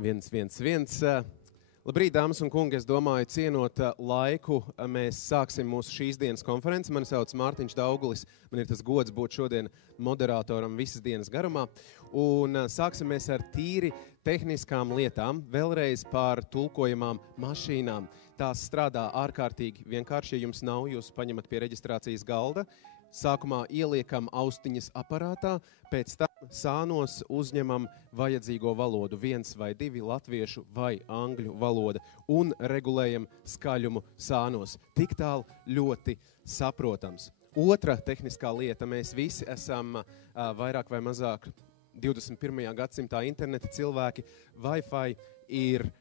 111. Labrīt, dāmas un kungi, es domāju, cienot laiku, mēs sāksim mūsu šīs dienas konferenci. Mani sauc Mārtiņš Daugulis, man ir tas gods būt šodien moderatoram visas dienas garumā. Un sāksim mēs ar tīri tehniskām lietām, vēlreiz par tulkojamām mašīnām. Tās strādā ārkārtīgi vienkārši, ja jums nav, jūs paņemat pie reģistrācijas galda. Sākumā ieliekam austiņas aparātā, pēc tam sānos uzņemam vajadzīgo valodu, 1 vai 2 latviešu vai angļu valoda, un regulējam skaļumu sānos. Tik tālu ļoti saprotams. Otra tehniskā lieta, mēs visi esam vairāk vai mazāk 21. gadsimtā interneta cilvēki. Wi-Fi ir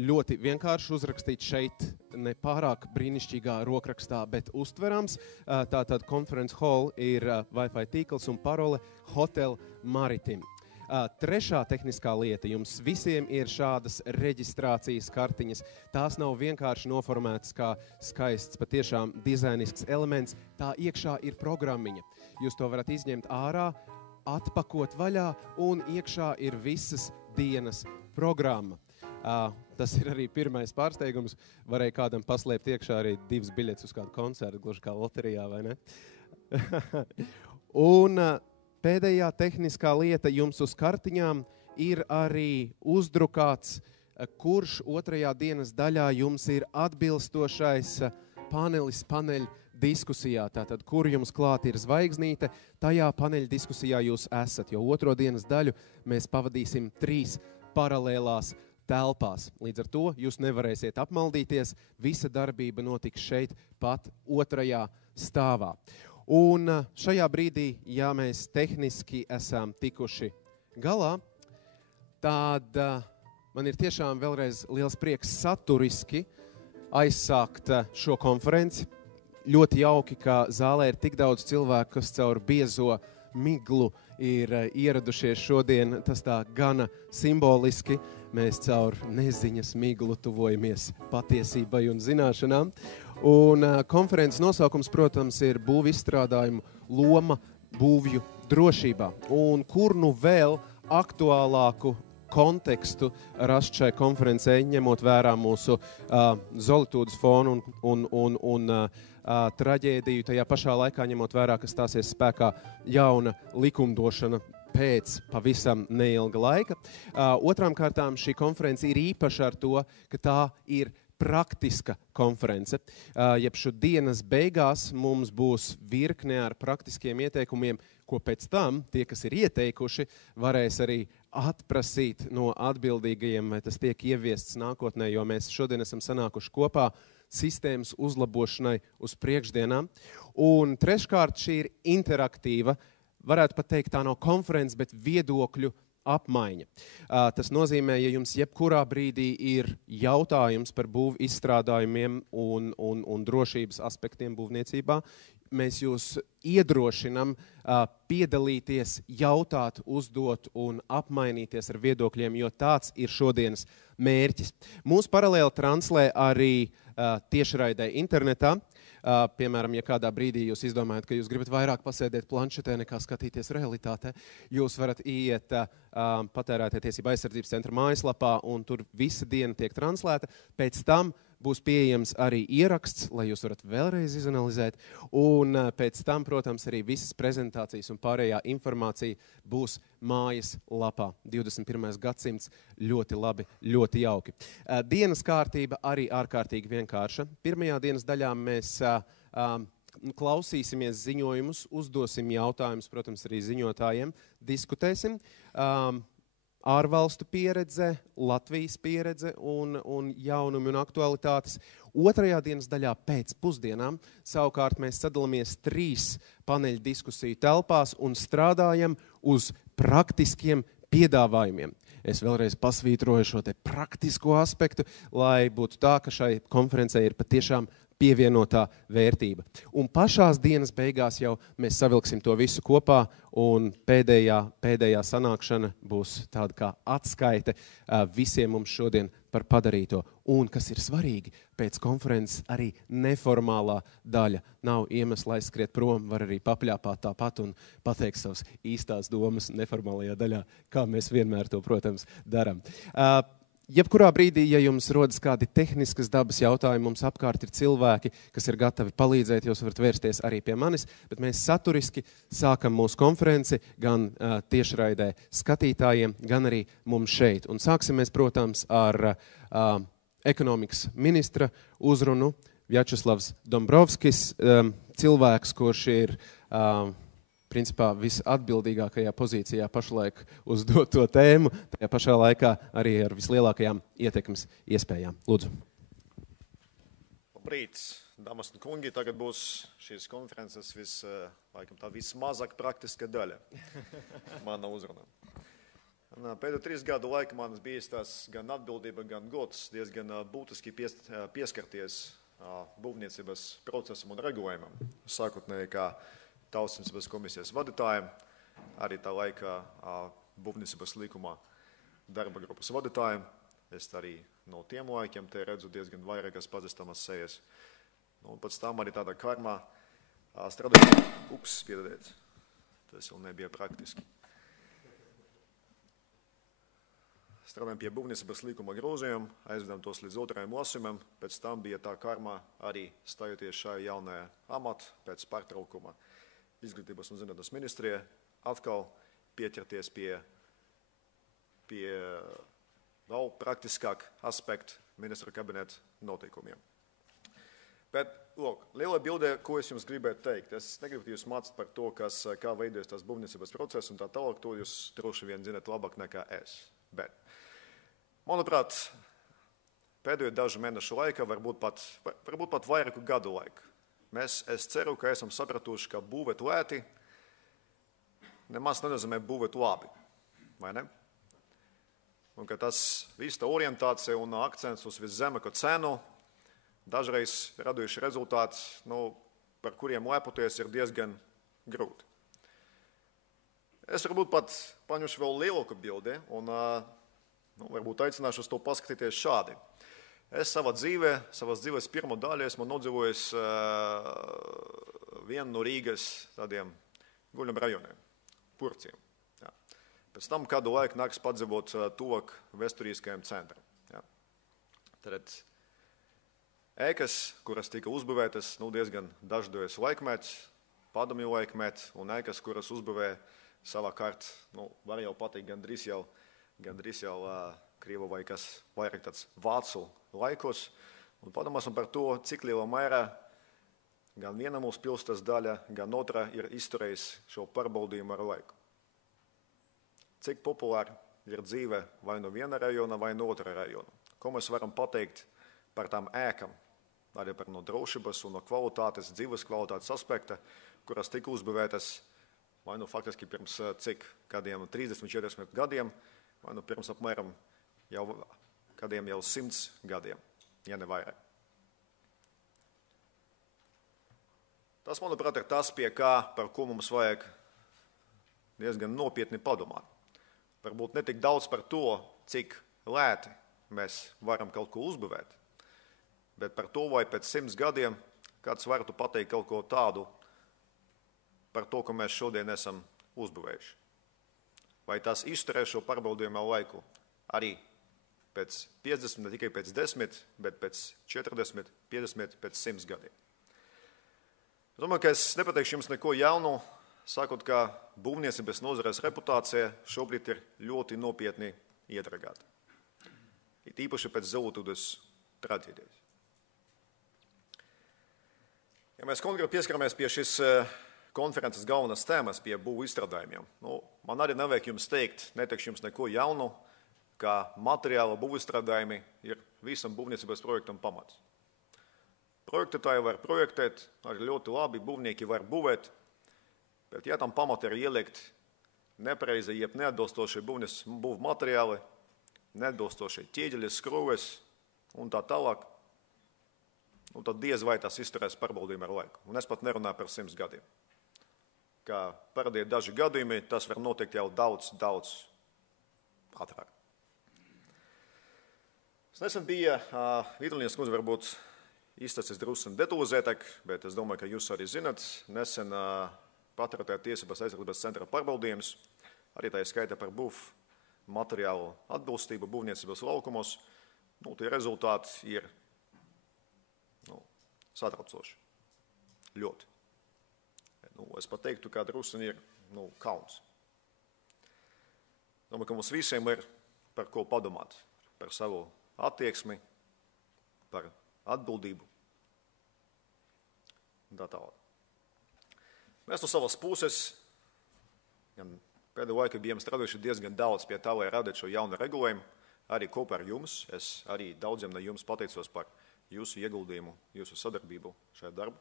ļoti vienkārši uzrakstīt šeit, ne pārāk brīnišķīgā rokrakstā, bet uztverams. Tātad Conference Hall ir Wi-Fi tīkls un parole Hotel Maritim. Trešā tehniskā lieta, jums visiem ir šādas reģistrācijas kartiņas. Tās nav vienkārši noformētas kā skaists, patiešām dizainisks elements. Tā iekšā ir programmiņa. Jūs to varat izņemt ārā, atpakot vaļā, un iekšā ir visas dienas programma. Tas ir arī pirmais pārsteigums. Varēja kādam paslēpt iekšā arī 2 biļetes uz kādu koncertu, gluži kā loterijā, vai ne? Un pēdējā tehniskā lieta, jums uz kartiņām ir arī uzdrukāts, kurš otrajā dienas daļā jums ir atbilstošais paneļa diskusijā. Tātad, kur jums klāt ir zvaigznīte, tajā paneļa diskusijā jūs esat, jo otro dienas daļu mēs pavadīsim 3 paralēlās telpās. Līdz ar to jūs nevarēsiet apmaldīties, visa darbība notiks šeit pat otrajā stāvā. Un šajā brīdī, ja mēs tehniski esam tikuši galā, tad man ir tiešām vēlreiz liels prieks saturiski aizsākt šo konferenci. Ļoti jauki, ka zālē ir tik daudz cilvēku, kas caur biezo miglu ir ieradušies šodien. Tas tā gana simboliski. Mēs caur neziņas miglu tuvojamies patiesībai un zināšanām. Un konferences nosaukums, protams, ir būvizstrādājumu loma būvju drošībā. Un kur nu vēl aktuālāku kontekstu rast šai konferencei, ņemot vērā mūsu Zolitūdas fonu un traģēdiju, tajā pašā laikā ņemot vērā, ka stāsies spēkā jauna likumdošana pēc pavisam neilga laika. Otrām kārtām šī konference ir īpaša ar to, ka tā ir praktiska konference. Jeb šo dienas beigās mums būs virkne ar praktiskiem ieteikumiem, ko pēc tam tie, kas ir ieteikuši, varēs arī atprasīt no atbildīgajiem, vai tas tiek ieviests nākotnē, jo mēs šodien esam sanākuši kopā sistēmas uzlabošanai uz priekšdienām. Un treškārt šī ir interaktīva, varētu pat teikt, tā nav konference, bet viedokļu apmaiņa. Tas nozīmē, ja jums jebkurā brīdī ir jautājums par būvu izstrādājumiem un drošības aspektiem būvniecībā, mēs jūs iedrošinam piedalīties, jautāt, uzdot un apmainīties ar viedokļiem, jo tāds ir šodienas mērķis. Mūs paralēli translē arī tiešraidē internetā. Piemēram, ja kādā brīdī jūs izdomājat, ka jūs gribat vairāk pasēdēt planšetē nekā skatīties realitātē, jūs varat iet patērētāju tiesību aizsardzības centra mājaslapā, un tur visa diena tiek translēta. Pēc tam būs pieejams arī ieraksts, lai jūs varat vēlreiz izanalizēt, un pēc tam, protams, arī visas prezentācijas un pārējā informācija būs mājas lapā. 21. gadsimts ļoti labi, ļoti jauki. Dienas kārtība arī ārkārtīgi vienkārša. Pirmajā dienas daļā mēs klausīsimies ziņojumus, uzdosim jautājumus, protams, arī ziņotājiem, diskutēsim. Ārvalstu pieredze, Latvijas pieredze un jaunumi un aktualitātes. Otrajā dienas daļā pēc pusdienām savukārt mēs sadalāmies 3 paneļa diskusiju telpās un strādājam uz praktiskiem piedāvājumiem. Es vēlreiz pasvītroju šo te praktisko aspektu, lai būtu tā, ka šai konferencei ir patiešām pievienotā vērtība. Un pašās dienas beigās jau mēs savilksim to visu kopā, un pēdējā sanākšana būs tāda kā atskaite visiem mums šodien par padarīto. Un, kas ir svarīgi, pēc konferences arī neformālā daļa. Nav iemesla aizskriet prom, var arī papļāpāt tāpat un pateikt savas īstās domas neformālajā daļā, kā mēs vienmēr to, protams, darām. Jebkurā brīdī, ja jums rodas kādi tehniskas dabas jautājumi, mums apkārt ir cilvēki, kas ir gatavi palīdzēt, jūs varat vērsties arī pie manis, bet mēs saturiski sākam mūsu konferenci gan tiešraidē skatītājiem, gan arī mums šeit. Un sāksim mēs, protams, ar ekonomikas ministra uzrunu. Vjačeslavs Dombrovskis, cilvēks, kurš ir principā visatbildīgākajā pozīcijā pašlaik uz doto tēmu, tajā pašā laikā arī ar vislielākajām ietekmes iespējām. Lūdzu. Labrīt, dāmas un kungi, tagad būs šīs konferences laikam tā vismazāk praktiska daļa, mana uzruna. Pēdējo 3 gadu laika man bijis tas gan atbildība, gan gods diezgan būtiski pieskarties būvniecības procesam un regulējumam. Sākotnēji kā Tautsēmniecības komisijas vadītājiem, arī tā laika būvniecības likuma darba grupas vadītājiem. Es arī no tiem laikiem te redzu diezgan vairākas pazīstamas sejas. Un pēc tam arī tāda karmā strādāju, piedodiet, tas jau nebija praktiski. Strādājām pie būvniecības likuma grozījuma, aizvedām tos līdz 2. lasījumam, pēc tam bija tā karmā arī stājoties šajā jaunajā amatā pēc pārtraukuma. Izglītības un zinātnes ministrijā atkal pieķerties pie vēl praktiskāk aspektu ministra kabineta noteikumiem. Bet, lūk, liela bildē, ko es jums gribētu teikt. Es negribu jūs mācīt par to, kā veidojas tas būvniecības process un tā tālāk, to jūs droši vien zināt labāk nekā es. Bet, manuprāt, pēdējo dažu mēnešu laikā, varbūt pat vairāku gadu laiku, es ceru, ka esam sapratuši, ka būvēt lēti nemaz nenozīmē būvēt labi, vai ne? Un ka tas viss tā orientācija un akcents uz viszemāko cenu dažreiz raduši rezultāts, par kuriem lepoties ir diezgan grūti. Es varbūt pat paņemšu vēl lielāku bildi un varbūt aicināšu uz to paskatīties šādi. Es savas dzīves pirmo daļu esmu nodzīvojis vienu no Rīgas tādiem guļam rajoniem, Purciem. Jā. Pēc tam kādu laiku nāks padzīvot tuvāk vēsturiskajam centram. Jā. Tad ēkas, kuras tika uzbūvētas diezgan dažādos laikmetos, padomju laikmetā, un ēkas, kuras uzbūvēja savukārt, var jau pateikt, gandrīz jau krievu vai kas vairāk tāds vācu laikos, un padomāsim par to, cik lielā mērā gan viena mūsu pilsētas daļa, gan otra ir izturējis šo pārbaudījumu ar laiku. Cik populāri ir dzīve vai no viena rajona, vai no otra rajona. Ko mēs varam pateikt par tām ēkam, arī par no drošības un no kvalitātes, dzīves kvalitātes aspekta, kuras tika uzbūvētas vai faktiski pirms kādiem 30-40 gadiem, vai pirms apmēram kādiem jau 100 gadiem, ja ne vairāk. Tas, manuprāt, ir tas, par ko mums vajag diezgan nopietni padomāt. Varbūt ne tik daudz par to, cik lēti mēs varam kaut ko uzbūvēt, bet par to, vai pēc 100 gadiem kāds varētu pateikt kaut ko tādu par to, ko mēs šodien esam uzbūvējuši. Vai tas izturēs šo pārbaudījumā laiku arī pēc 50, ne tikai pēc 10, bet pēc 40, 50, pēc 100 gadiem. Es domāju, ka es nepateikšu jums neko jaunu, sakot, ka būvniecības nozares reputācija šobrīd ir ļoti nopietni iedragāta. It īpaši pēc Zelūtudes traģēdijas. Ja mēs konkrēti pieskaramies pie šīs konferences galvenās tēmas, pie būvu izstrādājumiem, man arī nevajag jums teikt, neteikšu jums neko jaunu, ka materiāla būvizstrādājumi ir visam būvniecības projektam pamats. Projektētāji var projektēt, arī ļoti labi būvnieki var būvēt, bet ja tam pamat ir ielikt nepareizi, jeb neatbilstoši būvu materiāli, neatbilstoši ķieģeļi, skrūves un tā tālāk, tad diez vai tas izturēs pārbaudījumu ar laiku. Un es pat nerunāju par 100 gadiem. Kā parādīja daži gadījumi, tas var notikt jau daudz ātrāk. Es nesen biju Vītolīnas kundze, varbūt iztacies drusku detalizētāk, bet es domāju, ka jūs arī zinat, nesen patērētāju tiesības aizsardzības centra pārbaudījums, arī tā skaita par materiālu atbilstību būvniecības laukumos, tie rezultāti ir satraucoši. Ļoti. Es pat teiktu, ka drusku ir kauns. Domāju, ka mums visiem ir par ko padomāt, par savu attieksmi, par atbildību un tā tālāk. Mēs no savas puses pēdējā laikā bijām strādājuši diezgan daudz pie tā, lai radītu šo jaunu regulējumu, arī kopā ar jums. Es arī daudziem no jums pateicos par jūsu ieguldījumu, jūsu sadarbību šajā darbā.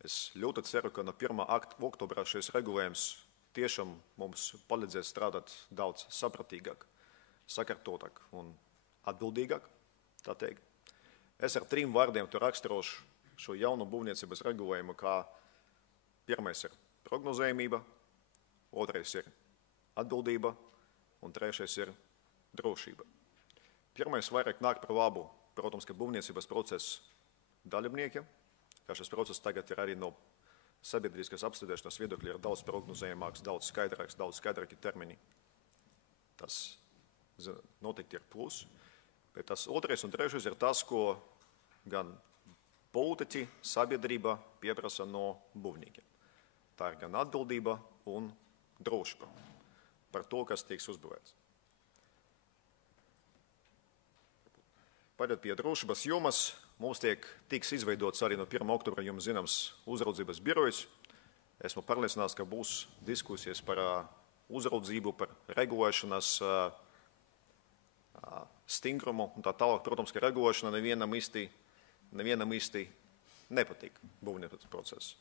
Es ļoti ceru, ka no 1. oktobra šis regulējums tiešām mums palīdzēs strādāt daudz sapratīgāk, sakārtotāk un atbildīgāk, tā teikt. Es ar 3 vārdiem raksturošu šo jaunu būvniecības regulējumu, kā pirmais ir prognozējumība, otrais ir atbildība un trešais ir drošība. Pirmais vairāk nāk par labu, protams, ka būvniecības procesa dalībniekiem, kā šis process tagad ir arī no sabiedriskas apstrīdēšanas viedokļa ir daudz prognozējamāks, daudz skaidrāki termini. Tas noteikti ir plus, bet tas otrais un trešais ir tas, ko gan politiķi, sabiedrība pieprasa no būvniekiem. Tā ir gan atbildība un drošība par to, kas tiks uzbūvēts. Pārējot pie drošības jomas, mums tiks izveidots arī no 1. oktobra jums zināms uzraudzības birojs. Esmu pārliecināts, ka būs diskusijas par uzraudzību, par regulēšanas stingrumu un tā tālāk. Protams, ka regulēšana nevienam īsti nepatīk būvniecības process.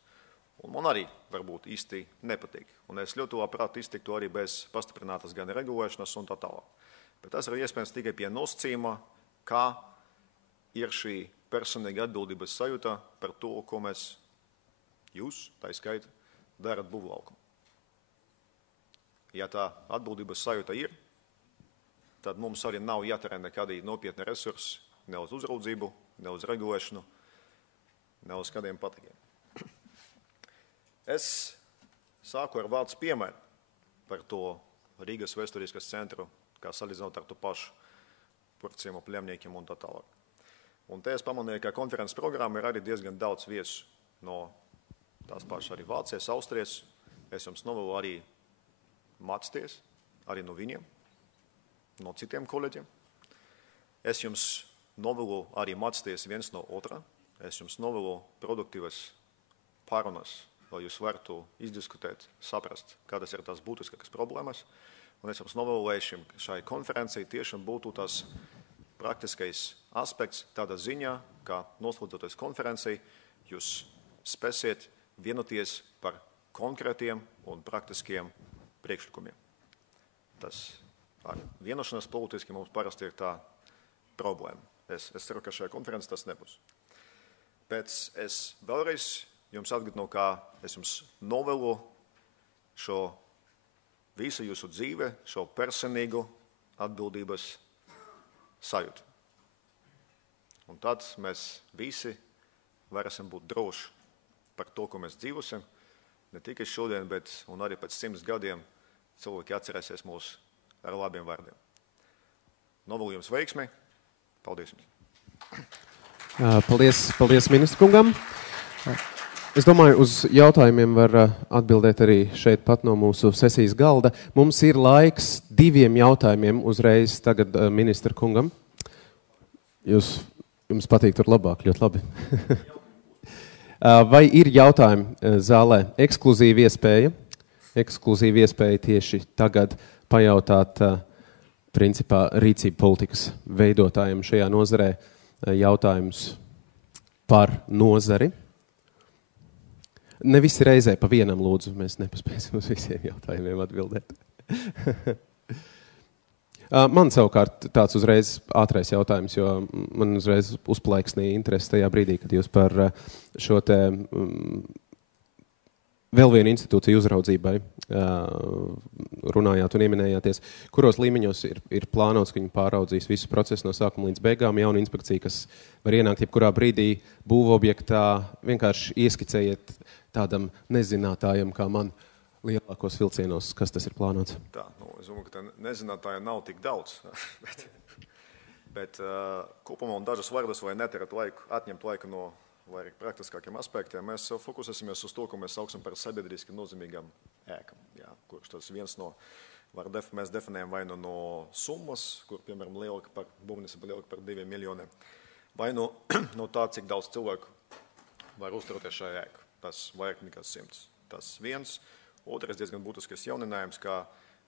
Un man arī varbūt īsti nepatīk. Un es ļoti labprāt iztiktu arī bez pastiprinātas gan regulēšanas un tā tālāk. Bet tas ir iespējams tikai pie nosacījuma, kā ir šī personīga atbildības sajūta par to, ko jūs, tā skaita, darat būvlaukumu. Ja tā atbildības sajūta ir, tad mums arī nav jātērē nekādi nopietni resursi, ne uz uzraudzību, ne uz regulēšanu, ne uz kādiem patīkiem. Es sāku ar valsts piemēru par to Rīgas vēsturiskas centru, kā salīdzinot ar to pašu Purciemu, Pļemniekiem un tā tālāk. Un te es pamanīju, ka konferences programma ir arī diezgan daudz viesu no tās pašas arī Vācijas, Austrijas. Es jums novēlu arī mācīties, arī no viņiem, no citiem kolēģiem. Es jums novēlu arī mācīties viens no otrā. Es jums novēlu produktīvas pārunas, lai jūs varētu izdiskutēt, saprast, kādas ir tās būtiskākas problēmas. Un es jums novēlu, lai šai konferencei tiešām būtu tas praktiskais aspekts tādā ziņā, ka noslēdzoties konferencei, jūs spēsiet vienoties par konkrētiem un praktiskiem priekšlikumiem. Tas ar vienošanās politiski mums parasti ir tā problēma. Es ceru, ka šajā konferencē tas nebūs. Bet es vēlreiz jums atgādinu, ka es jums novēlu šo visu jūsu dzīve, šo personīgu atbildības sajūtu. Un tad mēs visi varēsim būt droši par to, ko mēs dzīvosim, ne tikai šodien, bet un arī pēc 100 gadiem cilvēki atcerēsies mūs ar labiem vārdiem. Novēlu jums veiksmi. Paldies jums. Paldies ministru kungam. Es domāju, uz jautājumiem var atbildēt arī šeit pat no mūsu sesijas galda. Mums ir laiks 2 jautājumiem uzreiz tagad ministra kungam. Jums patīk tur labāk, ļoti labi. Vai ir jautājumi zālē? Ekskluzīva iespēja tieši tagad pajautāt principā rīcību politikas veidotājiem šajā nozarē jautājums par nozari. Ne visi reizē pa vienam lūdzu, mēs nepaspēsim uz visiem jautājumiem atbildēt. Man savukārt tāds uzreiz ātrais jautājums, jo man uzreiz uzplaiksnīja interesi tajā brīdī, kad jūs par šo te vēl vienu institūciju uzraudzībai runājāt un ieminējāties, kuros līmeņos ir plānots, ka viņi pāraudzīs visu procesu no sākuma līdz beigām, jauna inspekcija, kas var ienākt jebkurā brīdī būvobjektā, vienkārši ieskicējiet tādam nezinātājam, kā man, lielākos vilcienos, kas tas ir plānots? Tā, es domāju, ka nezinātāja nav tik daudz, bet kopumā un dažas vārdas vai atņemt laiku no vairāk praktiskākiem aspektiem, mēs fokusēsimies uz to, ko mēs sauksim par sabiedriski nozīmīgām ēkam. Jā, kurš tas viens no, mēs definējam vai no summas, kur, piemēram, būvniecība lielāka par 2 miljoniem, vai no tā, cik daudz cilvēku var uzturēties šajā ēku. Tas vairāk nekā 100. Tas viens. Otrais diezgan būtiskais jauninājums, ka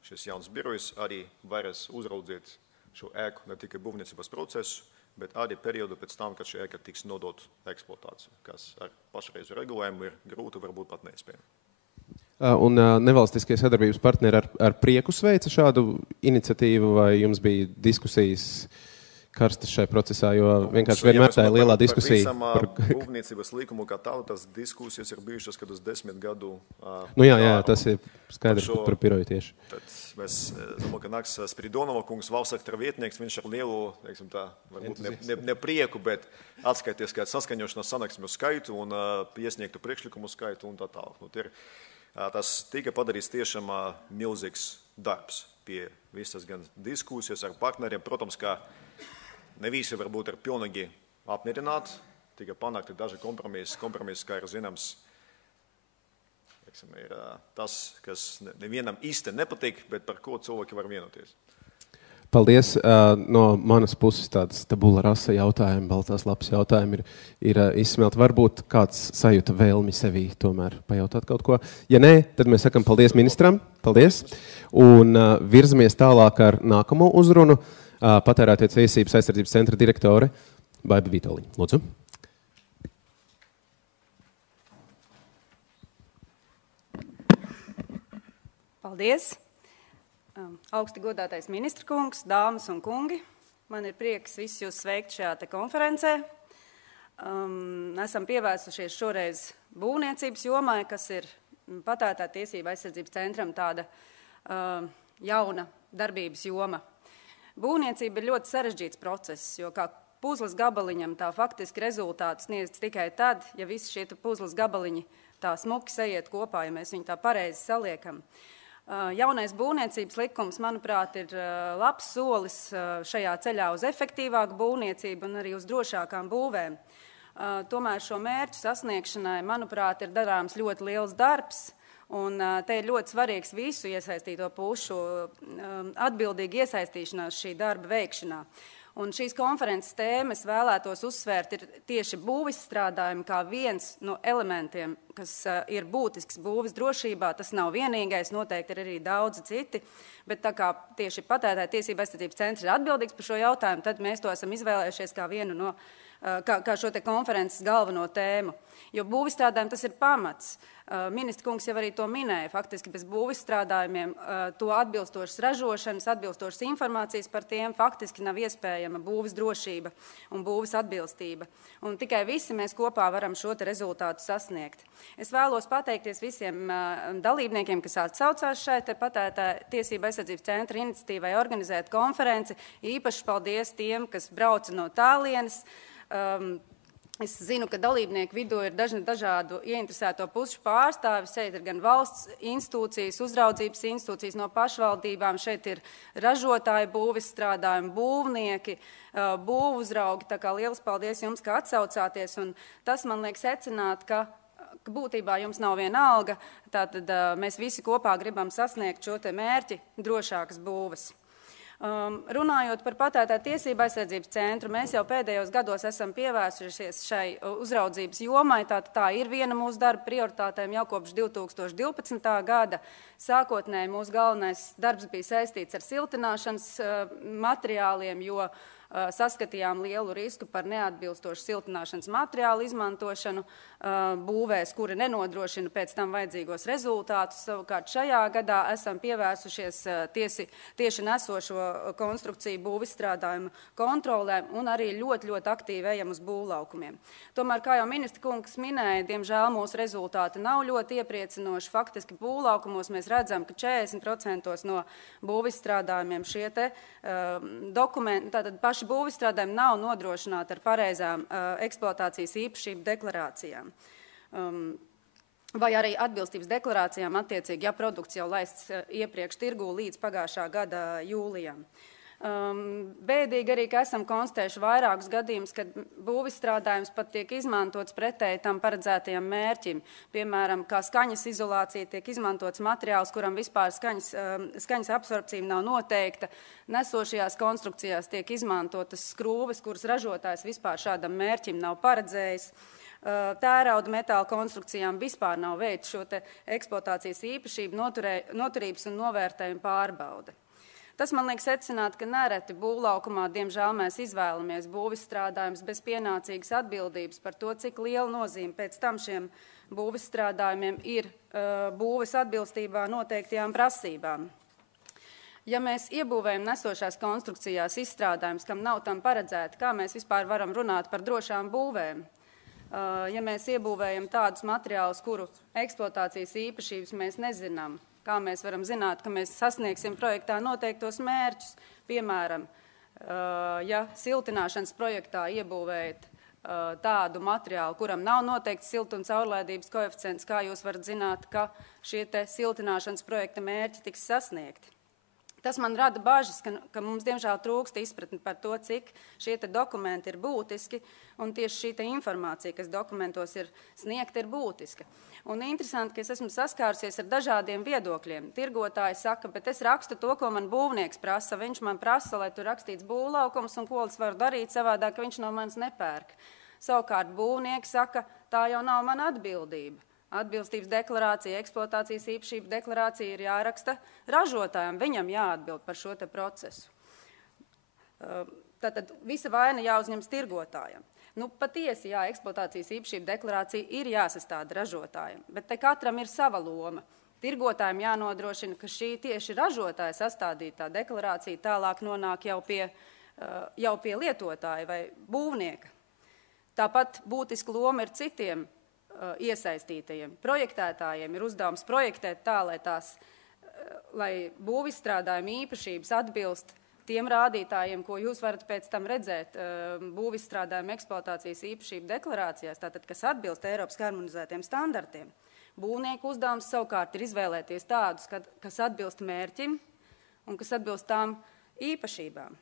šis jauns birojs arī varēs uzraudzīt šo ēku, ne tikai būvniecības procesu, bet arī periodu pēc tam, kad šī ēka tiks nodot eksploatāciju, kas ar pašreizu regulējumu ir grūti, varbūt pat neiespējami. Un nevalstiskie sadarbības partneri ar prieku sveica šādu iniciatīvu, vai jums bija diskusijas karstas šai procesā, jo vienkārši vienmēr tā ir lielā diskusija. Par būvniecības likumu kā tādu, tas diskusijas ir bijušas, kad uz 10 gadu... jā, tas ir skaidrs par biroju tieši. Tad mēs domāju, ka nāks Spiridonova kungs, valsts sektora vietnieks, viņš ar lielu, teiksim tā, varbūt ne prieku, bet atskaities kā saskaņošanas sanāksmju skaitu un iesniegtu priekšlikumu skaitu un tā tālāk. Tas tika padarīts tiešām milzīgs darbs pie visas gan diskusijas ar partneriem. Protams, ka ne visi varbūt ir pilnīgi apmierināti, tika panākti daži kompromisi, kā ir zināms, ir tas, kas nevienam īsti nepatīk, bet par ko cilvēki var vienoties. Paldies. No manas puses tāds tabula rasa jautājumi, baltās lapas jautājumi ir izsmelt. Varbūt kāds sajūta vēlmi sevī tomēr pajautāt kaut ko. Ja nē, tad mēs sakam paldies ministram. Paldies. Un virzamies tālāk ar nākamo uzrunu. Patērētāju tiesības aizsardzības centra direktore Baiba Vitoļiņa. Lūdzu. Paldies. Augsti godātais ministra kungs, dāmas un kungi. Man ir prieks visus jūs sveikt šajā te konferencē. Esam pievērsušies šoreiz būvniecības jomai, kas ir patērētāju tiesību aizsardzības centram tāda jauna darbības joma. Būvniecība ir ļoti sarežģīts process, jo kā puzles gabaliņam tā faktiski rezultāts sniedz tikai tad, ja visi šie puzles gabaliņi tā smuki sajiet kopā, ja mēs viņu tā pareizi saliekam. Jaunais būvniecības likums, manuprāt, ir labs solis šajā ceļā uz efektīvāku būvniecību un arī uz drošākām būvēm. Tomēr šo mērķu sasniegšanai, manuprāt, ir darāms ļoti liels darbs. Un te ir ļoti svarīgs visu iesaistīto pušu atbildīgi iesaistīšanās šī darba veikšanā. Un šīs konferences tēmas vēlētos uzsvērt ir tieši būvizstrādājumi kā viens no elementiem, kas ir būtisks būvis drošībā. Tas nav vienīgais, noteikti ir arī daudzi citi, bet tā kā tieši patērētāju tiesību aizsardzības centrs ir atbildīgs par šo jautājumu, tad mēs to esam izvēlējušies kā vienu no, kā šo te konferences galveno tēmu. Jo būvizstrādājumi tas ir pamats. Ministra kungs jau arī to minēja. Faktiski bez būvizstrādājumiem to atbilstošas ražošanas, atbilstošas informācijas par tiem faktiski nav iespējama būvis drošība un būvis atbilstība. Un tikai visi mēs kopā varam šo te rezultātu sasniegt. Es vēlos pateikties visiem dalībniekiem, kas atsaucās šai te patērētāju tiesību aizsardzības centra iniciatīvai organizēt konferenci. Īpaši paldies tiem, kas brauca no tālienes. Es zinu, ka dalībnieku vidū ir dažādu ieinteresēto pušu pārstāvi. Šeit ir gan valsts institūcijas, uzraudzības institūcijas no pašvaldībām, šeit ir ražotāji, būvizstrādājumi, būvnieki, būvuzraugi. Tā kā liels paldies jums, ka atsaucāties. Un tas man liek secināt, ka būtībā jums nav viena alga. Tātad mēs visi kopā gribam sasniegt šo te mērķi drošākas būves. Runājot par patērētāju tiesību aizsardzības centru, mēs jau pēdējos gados esam pievērsušies šai uzraudzības jomai. Tā ir viena mūsu darba prioritātēm jau kopš 2012. gada. Sākotnēji mūsu galvenais darbs bija saistīts ar siltināšanas materiāliem, jo saskatījām lielu risku par neatbilstošu siltināšanas materiālu izmantošanu būvēs, kuri nenodrošina pēc tam vajadzīgos rezultātus. Savukārt šajā gadā esam pievērsušies tieši nesošo konstrukciju būvizstrādājumu kontrolēm un arī ļoti aktīvi ejam uz būvlaukumiem. Tomēr, kā jau ministra kungs minēja, diemžēl mūsu rezultāti nav ļoti iepriecinoši. Faktiski būvlaukumos mēs redzam, ka 40% no būvizstrādājumiem šie te dokumenti, tātad paši būvizstrādājumi nav nodrošināti ar pareizām eksploatācijas īpašību deklarācijām. Vai arī atbilstības deklarācijām attiecīgi, ja produkts jau laists iepriekš tirgū līdz pagājušā gada jūlijam. Bēdīgi arī, ka esam konstatējuši vairākus gadījumus, kad būvizstrādājums pat tiek izmantots pretēji tam paredzētajam mērķim. Piemēram, kā skaņas izolācija tiek izmantots materiāls, kuram vispār skaņas absorpcija nav noteikta. Nesošajās konstrukcijās tiek izmantotas skrūves, kuras ražotājs vispār šādam mērķim nav paredzējis. Tērauda metāla konstrukcijām vispār nav veikts šo te eksploatācijas īpašību, noturības un novērtējumu pārbaude. Tas man liek secināt, ka nereti būvlaukumā, diemžēl, mēs izvēlamies būvizstrādājumus bez pienācīgas atbildības par to, cik liela nozīme pēc tam šiem būvizstrādājumiem ir būves atbilstībā noteiktajām prasībām. Ja mēs iebūvējam nesošās konstrukcijās izstrādājumus, kam nav tam paredzēti, kā mēs vispār varam runāt par drošām būvēm? Ja mēs iebūvējam tādus materiālus, kuru eksploatācijas īpašības mēs nezinām, kā mēs varam zināt, ka mēs sasniegsim projektā noteiktos mērķus. Piemēram, ja siltināšanas projektā iebūvējat tādu materiālu, kuram nav noteikts siltu- un caurlaidības koeficients, kā jūs varat zināt, ka šie te siltināšanas projekta mērķi tiks sasniegti. Tas man rada bažas, ka mums diemžēl trūkst izpratni par to, cik šie te dokumenti ir būtiski, un tieši šī te informācija, kas dokumentos ir sniegta, ir būtiska. Un interesanti, ka es esmu saskārusies ar dažādiem viedokļiem. Tirgotāji saka, bet es rakstu to, ko man būvnieks prasa. Viņš man prasa, lai tur rakstīts būvlaukums, un ko es varu darīt savādāk, ka viņš no manis nepērk. Savukārt būvnieks saka, tā jau nav mana atbildība. Atbilstības deklarācija, eksploatācijas īpašība deklarācija ir jāraksta ražotājiem, viņam jāatbild par šo te procesu. Tātad visa vaina jāuzņems tirgotājiem. Patiesi, jā, eksploatācijas īpašība deklarācija ir jāsastāda ražotājiem, bet te katram ir sava loma. Tirgotājiem jānodrošina, ka šī tieši ražotāja sastādītā deklarācija tālāk nonāk jau pie lietotāja vai būvnieka. Tāpat būtiska loma ir citiem iesaistītajiem. Projektētājiem ir uzdevums projektēt tā, lai būvizstrādājuma īpašības atbilst tiem rādītājiem, ko jūs varat pēc tam redzēt būvizstrādājuma eksploatācijas īpašību deklarācijās, tātad, kas atbilst Eiropas harmonizētiem standartiem. Būvnieku uzdevums savukārt ir izvēlēties tādus, kas atbilst mērķim un kas atbilst tām īpašībām.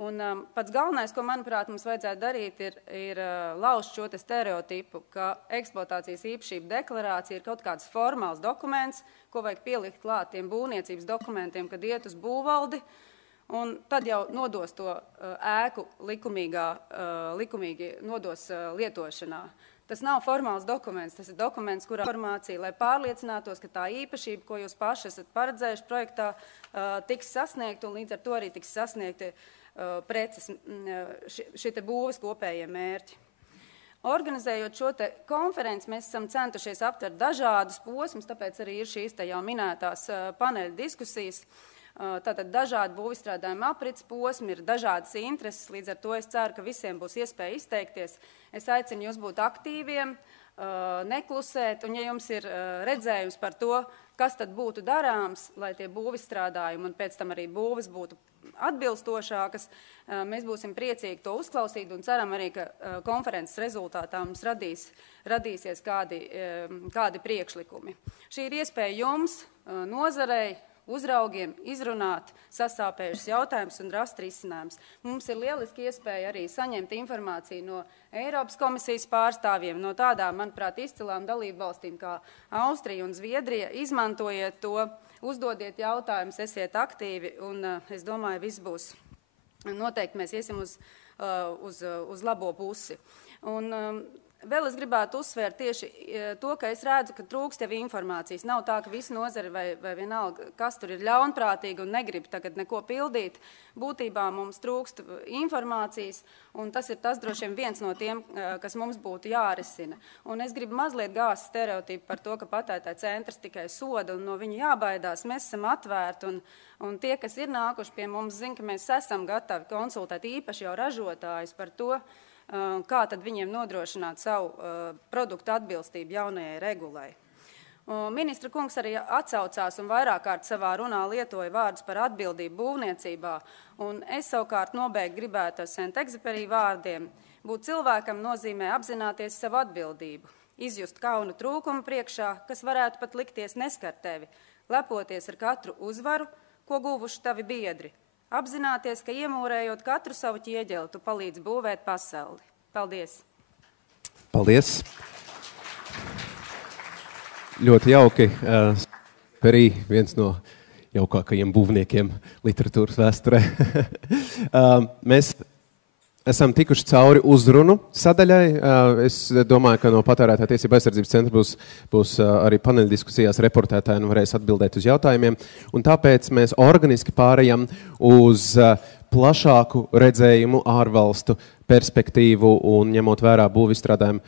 Un pats galvenais, ko, manuprāt, mums vajadzētu darīt, ir lauzt šo te stereotipu, ka eksploatācijas īpašība deklarācija ir kaut kāds formāls dokuments, ko vajag pielikt klāt tiem būvniecības dokumentiem, kad iet uz būvvaldi, un tad jau nodos to ēku likumīgi nodos lietošanā. Tas nav formāls dokuments, tas ir dokuments, kurā informācija, lai pārliecinātos, ka tā īpašība, ko jūs paši esat paredzējuši projektā, tiks sasniegta, un līdz ar to arī tiks sasniegti preces, šie te būves kopējie mērķi. Organizējot šo te konferenci, mēs esam centušies aptvert dažādus posmus, tāpēc arī ir šīs te jau minētās paneļa diskusijas. Tātad dažādi būvizstrādājuma aprits posmi, ir dažādas intereses, līdz ar to es ceru, ka visiem būs iespēja izteikties. Es aicinu jūs būt aktīviem, neklusēt, un ja jums ir redzējums par to, kas tad būtu darāms, lai tie būvizstrādājumi un pēc tam arī būves būtu atbilstošākas, mēs būsim priecīgi to uzklausīt un ceram arī, ka konferences rezultātā mums radīsies kādi priekšlikumi. Šī ir iespēja jums, nozarei, uzraugiem izrunāt sasāpējušas jautājumus un rast risinājumus. Mums ir lieliski iespēja arī saņemt informāciju no Eiropas komisijas pārstāvjiem, no tādām, manuprāt, izcilām dalību valstīm kā Austrija un Zviedrija. Izmantojiet to, uzdodiet jautājumus, esiet aktīvi, un es domāju, viss būs. Noteikti mēs iesim uz labo pusi. Un Vēl es gribētu uzsvērt tieši to, ka es redzu, ka trūkst jau informācijas. Nav tā, ka visi nozari vai vienalga, kas tur ir ļaunprātīgi un negrib tagad neko pildīt. Būtībā mums trūkst informācijas, un tas ir tas droši vien viens no tiem, kas mums būtu jārisina. Un es gribu mazliet gāzt stereotipu par to, ka patērētāju centrs tikai soda un no viņu jābaidās. Mēs esam atvērti, un tie, kas ir nākuši pie mums, zina, ka mēs esam gatavi konsultēt īpaši jau ražotājus par to, kā tad viņiem nodrošināt savu produktu atbilstību jaunajai regulai. Ministra kungs arī atsaucās un vairāk kārt savā runā lietoja vārdus par atbildību būvniecībā, un es savukārt nobeigt gribētu ar Saint-Exupéry vārdiem. Būt cilvēkam nozīmē apzināties savu atbildību, izjust kaunu trūkumu priekšā, kas varētu pat likties neskar tevi, lepoties ar katru uzvaru, ko guvuši tavi biedri. Apzināties, ka iemūrējot katru savu ķieģeli, tu palīdz būvēt pasauli. Paldies! Paldies! Ļoti jauki. Perī, viens no jaukākajiem būvniekiem literatūras vēsturē. Mēs esam tikuši cauri uzrunu sadaļai. Es domāju, ka no Patērētāju tiesību aizsardzības centra būs arī paneļdiskusijās reportētāji un varēs atbildēt uz jautājumiem. Un tāpēc mēs organiski pārējam uz plašāku redzējumu, ārvalstu perspektīvu un ņemot vērā būvizstrādājumu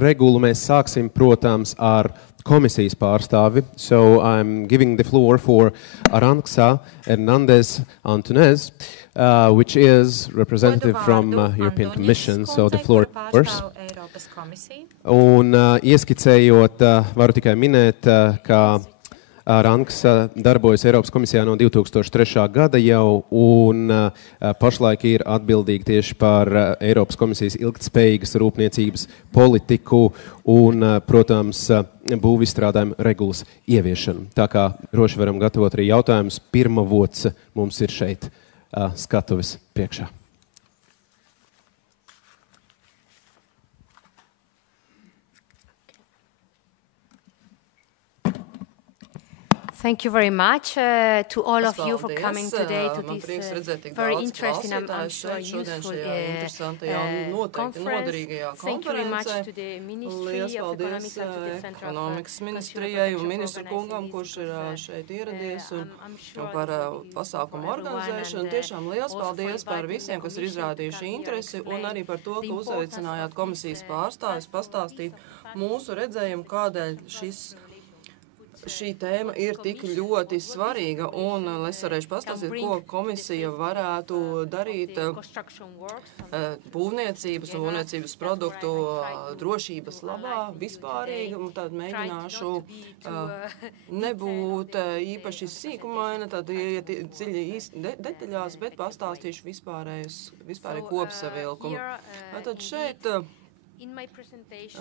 regulu. Mēs sāksim, protams, ar komisijas pārstāvi. So I'm giving the floor for Arantxa Hernández Antunes, which is representative from European Commission. So the floor is yours. Un ieskicējot, varu tikai minēt, ka Arantxa darbojas Eiropas komisijā no 2003. gada jau un pašlaik ir atbildīgi tieši par Eiropas komisijas ilgtspējīgas rūpniecības politiku un, protams, būvizstrādājumu regulas ieviešanu. Tā kā droši varam gatavot arī jautājumus. Pirmavots mums ir šeit skatuves priekšā. Thank you very much to all of you for coming today to this very interesting and I'm sure useful conference. Thank you very much to the Ministry of Economics and to the Central Ekonomikas ministrijai un ministru kungam, kurš ir šeit ieradies un par pasākumu organizēšanu. Tiešām liels paldies par visiem, kas ir izrādījuši interesi un arī par to, ka uzaicinājāt komisijas pārstāvis pastāstīt mūsu redzējumu, kādēļ šī tēma ir tik ļoti svarīga, un es varēšu pastāstīt, ko komisija varētu darīt būvniecības un būvniecības produktu drošības labā, vispārīgi, un tad mēģināšu nebūt īpaši sīkumaina, tad iet dziļi detaļās, bet pastāstīšu vispārēju kopsavilkumu. Tad šeit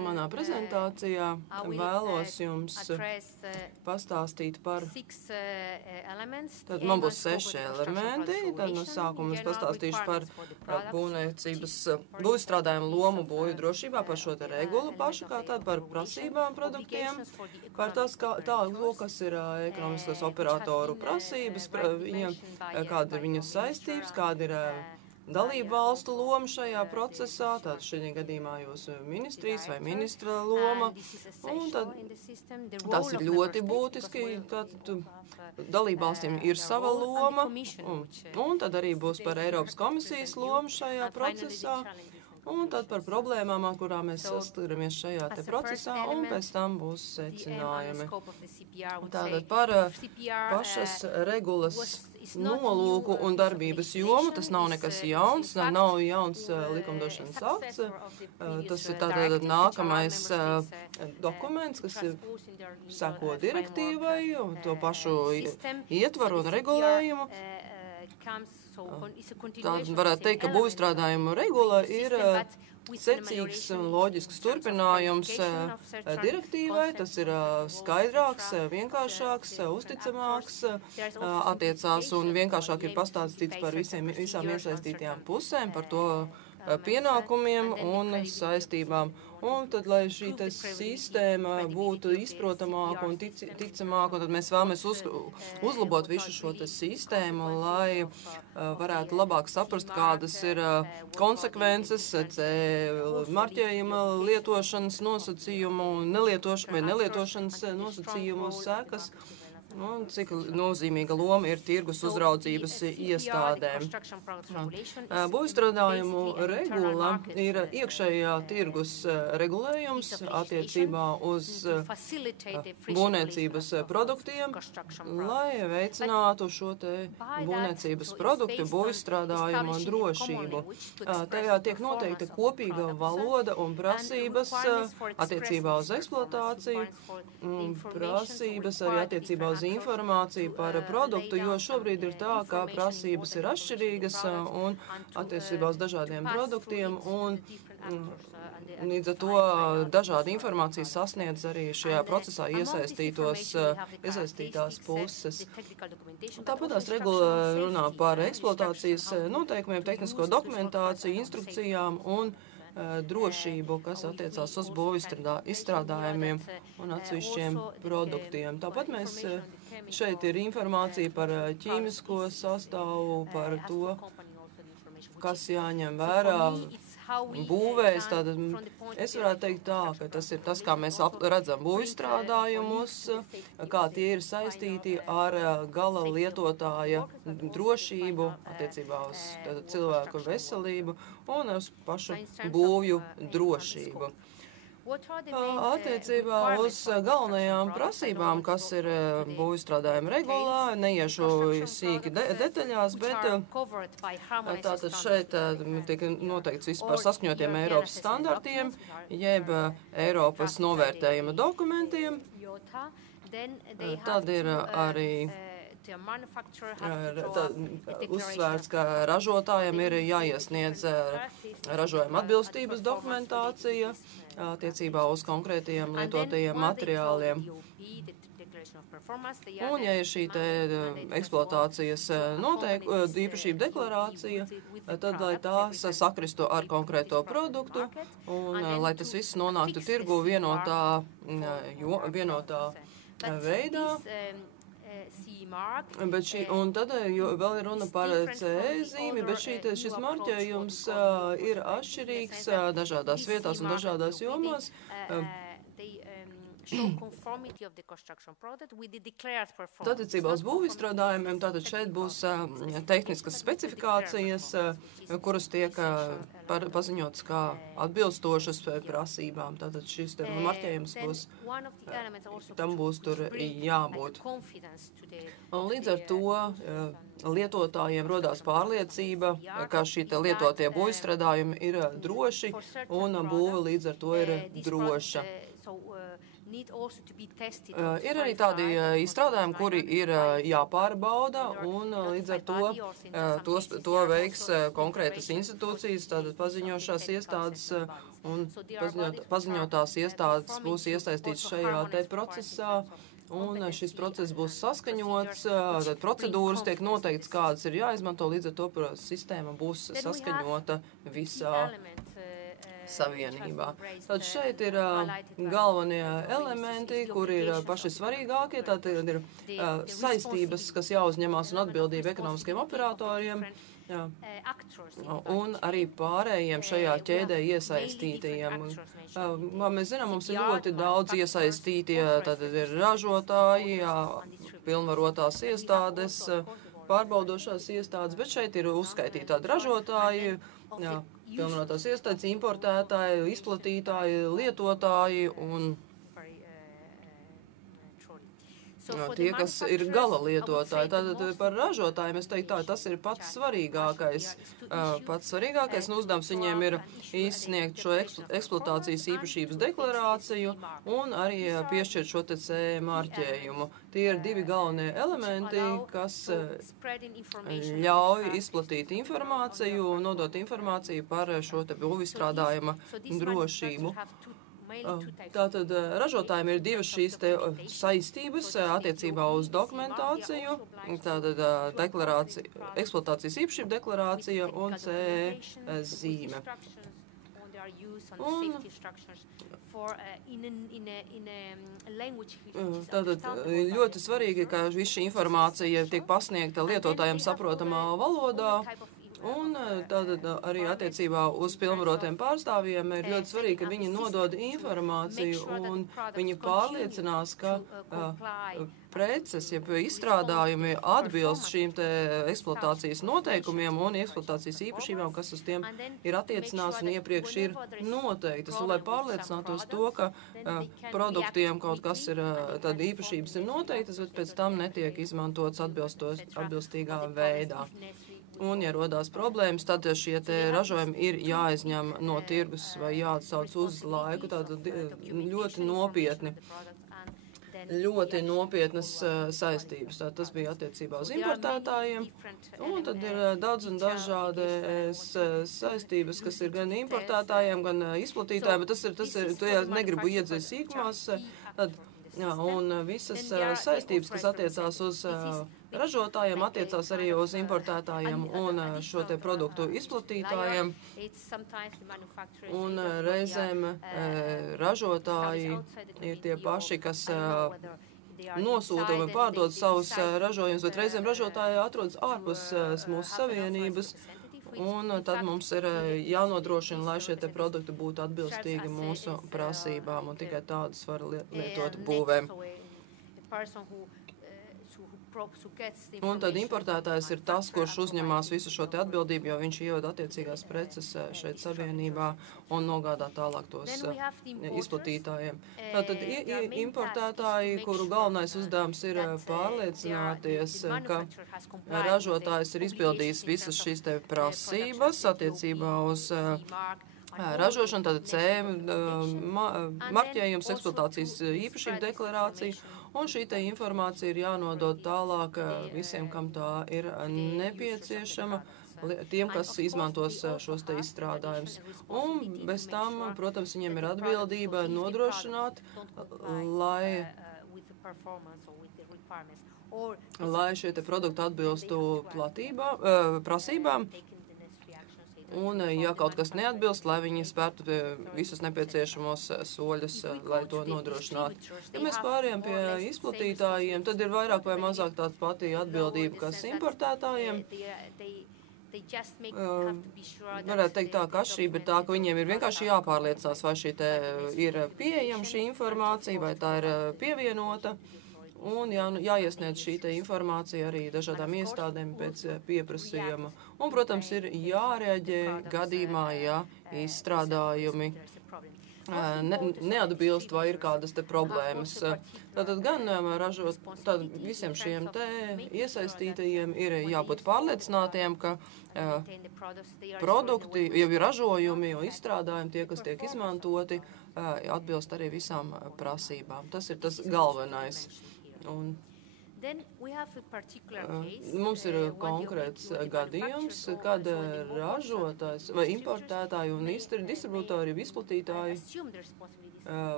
manā prezentācijā vēlos jums pastāstīt par, tad man būs 6 elementi, tad no sākuma es pastāstīšu par būvstrādājumu lomu būvju drošībā, par šo te regulu pašu, kā tad par prasībām produktiem, par tas, kas ir ekonomiskos operatoru prasības, kāda ir viņu saistības, kāda ir dalību valstu loma šajā procesā, tātad šajā gadījumā jūsu ministrijas vai ministra loma, un tad tas ir ļoti būtiski, tātad dalību valstīm ir sava loma, un tad arī būs par Eiropas komisijas lomu šajā procesā, un tad par problēmām, ar kurām mēs saskaramies šajā te procesā, un pēc tam būs secinājumi. Tātad par pašas regulas nolūku un darbības jomu, tas nav nekas jauns, nav jauns likumdošanas akts, tas ir tātad nākamais dokuments, kas seko direktīvai, un to pašu ietvaru un regulējumu. Tātad varētu teikt, ka būvstrādājumu regula ir secīgs un loģisks turpinājums direktīvai, tas ir skaidrāks, vienkāršāks, uzticamāks, attiecās un vienkāršāk ir pastāstīts par visām iesaistītajām pusēm, par to, pienākumiem un saistībām. Un tad, lai šī sistēma būtu izprotamāka un ticamāka, tad mēs vēlamies uzlabot visu šo sistēmu, lai varētu labāk saprast, kādas ir konsekvences C marķējuma lietošanas nosacījumu vai nelietošanas nosacījumu sekas. Un cik nozīmīga loma ir tirgus uzraudzības iestādēm. Būvstrādājumu regula ir iekšējā tirgus regulējums attiecībā uz būvniecības produktiem, lai veicinātu šo te būvniecības produktu būvstrādājumu drošību. Tajā tiek noteikta kopīga valoda un prasības attiecībā uz eksploatāciju, prasības arī attiecībā uz informāciju par produktu, jo šobrīd ir tā, ka prasības ir atšķirīgas un attiecībā uz dažādiem produktiem un līdz ar to dažāda informācija sasniedz arī šajā procesā iesaistītās puses. Tāpatās regula runā par eksploatācijas noteikumiem, tehnisko dokumentāciju, instrukcijām un drošību, kas attiecās uz būvizstrādājumiem un atsevišķiem produktiem. Tāpat mēs šeit ir informācija par ķīmisko sastāvu, par to, kas jāņem vērā būvēs. Tātad es varētu teikt tā, ka tas ir tas, kā mēs redzam būvizstrādājumus, kā tie ir saistīti ar gala lietotāja drošību, attiecībā uz cilvēku veselību un uz pašu būvju drošību. Attiecībā uz galvenajām prasībām, kas ir būvizstrādājuma regulā, neiešu sīki detaļās, bet tātad šeit tiek noteikts vispār saskaņotiem Eiropas standartiem, jeb Eiropas novērtējuma dokumentiem. Tad ir arī uzsvērts, ka ražotājiem ir jāiesniedz ražojuma atbilstības dokumentācija attiecībā uz konkrētajiem lietotajiem materiāliem. Un, ja ir šī eksploatācijas īpašība deklarācija, tad, lai tās sakristu ar konkrēto produktu un lai tas viss nonāktu tirgu vienotā veidā. Un tad vēl ir runa par CE zīmi, bet šis marķējums ir atšķirīgs dažādās vietās un dažādās jomās. Attiecībā uz būvizstrādājumiem, tātad šeit būs tehniskas specifikācijas, kuras tiek paziņotas kā atbilstošas prasībām. Tātad šis marķējums būs, tam būs tur jābūt. Un līdz ar to lietotājiem rodās pārliecība, ka šī lietotie būvizstrādājumi ir droši un būve līdz ar to ir droša. Ir arī tādi izstrādājumi, kuri ir jāpārbauda, un līdz ar to veiks konkrētas institūcijas, tātad paziņošās iestādes, un paziņotās iestādes būs iesaistīts šajā procesā, un šis process būs saskaņots, tad procedūras tiek noteikts, kādas ir jāizmanto, līdz ar to sistēma būs saskaņota visā savienībā. Tad šeit ir galvenie elementi, kuri ir paši svarīgākie. Tātad ir saistības, kas jāuzņemās un atbildība ekonomiskiem operatoriem. Jā. Un arī pārējiem šajā ķēdē iesaistītajiem. Mēs zinām, mums ir ļoti daudz iesaistītie, tātad ir ražotāji, pilnvarotās iestādes, pārbaudošās iestādes, bet šeit ir uzskaitīti tādi ražotāji, pilnvarotās iestādes, importētāji, izplatītāji, lietotāji un tie, kas ir gala lietotāji. Tātad par ražotājiem es teiktu tā, tas ir pats svarīgākais. Un uzdevums viņiem ir izsniegt šo eksploatācijas īpašības deklarāciju un arī piešķirt šo CE marķējumu. Tie ir divi galvenie elementi, kas ļauj izplatīt informāciju un nodot informāciju par šo būvizstrādājuma drošību. Tātad ražotājiem ir divas šīs te saistības attiecībā uz dokumentāciju, tātad eksploatācijas īpašība deklarācija un CE zīme. Tātad ļoti svarīgi, ka viss šī informācija tiek pasniegta lietotājiem saprotamā valodā. Un tātad arī attiecībā uz pilnvarotiem pārstāvjiem ir ļoti svarīgi, ka viņi nodod informāciju un viņi pārliecinās, ka preces, jeb izstrādājumi atbilst šīm te eksploatācijas noteikumiem un eksploatācijas īpašībām, kas uz tiem ir attiecināts un iepriekš ir noteiktas. Un, lai pārliecinātos to, ka produktiem kaut kas ir, tad īpašības ir noteiktas, bet pēc tam netiek izmantots atbilstīgā veidā. Un, ja rodās problēmas, tad šie te ražojumi ir jāizņem no tirgus vai jāatsauc uz laiku, tātad ļoti nopietnas saistības. Tātad tas bija attiecībā uz importētājiem, un tad ir daudz un dažādas saistības, kas ir gan importētājiem, gan izplatītājiem, bet tas ir, to negribu iedzēt sīkumās, tad, jā, un visas saistības, kas attiecās uz ražotājiem, attiecās arī uz importētājiem un šo te produktu izplatītājiem. Un reizēm ražotāji ir tie paši, kas nosūta vai pārdod savus ražojumus, bet reizēm ražotāji atrodas ārpus mūsu savienības. Un tad mums ir jānodrošina, lai šie te produkti būtu atbilstīgi mūsu prasībām, un tikai tādus var lietot būvēm. Un tad importētājs ir tas, kurš uzņemās visu šo te atbildību, jo viņš ievada attiecīgās preces šeit savienībā un nogādā tālāk tos izplatītājiem. Tātad importētāji, kuru galvenais uzdevums ir pārliecināties, ka ražotājs ir izpildījis visas šīs te prasības attiecībā uz ražošana, tātad CE marķējums, eksploatācijas īpašība deklarācija, un šī te informācija ir jānodod tālāk visiem, kam tā ir nepieciešama, tiem, kas izmantos šos te izstrādājumus. Un bez tam, protams, viņiem ir atbildība nodrošināt, lai šie te produkti atbilstu prasībām. Un, ja kaut kas neatbilst, lai viņi spērtu visus nepieciešamos soļus, lai to nodrošinātu. Ja mēs pārējām pie izplatītājiem, tad ir vairāk vai mazāk tāda pati atbildība, kas importētājiem. Varētu teikt tā, ka atšķirība ir tā, ka viņiem ir vienkārši jāpārliecinās, vai šī te ir pieejama šī informācija, vai tā ir pievienota. Un jāiesniedz šī te informācija arī dažādām iestādēm pēc pieprasījuma. Un, protams, ir jārēģē gadījumā, ja izstrādājumi neatbilst vai ir kādas te problēmas. Tātad gan visiem šiem te iesaistītajiem ir jābūt pārliecinātiem, ka produkti, jau ir ražojumi, jo izstrādājumi, tie, kas tiek izmantoti, atbilst arī visām prasībām. Tas ir tas galvenais. Un mums ir konkrēts gadījums, kad ražotājs vai importētāji un distribūtori, izplatītāji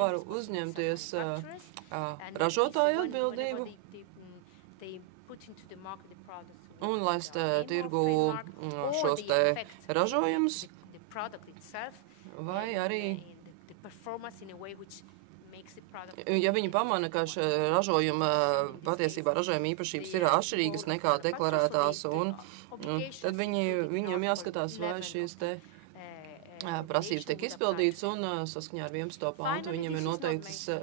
var uzņemties ražotāju atbildību un laist tirgu šos te ražojumus, vai arī ja viņi pamana, ka patiesībā ražojuma īpašības ir atšķirīgas nekā deklarētās, un tad viņiem jāskatās, vai šīs te prasības tiek izpildītas, un saskaņā ar 11. pantu viņiem ir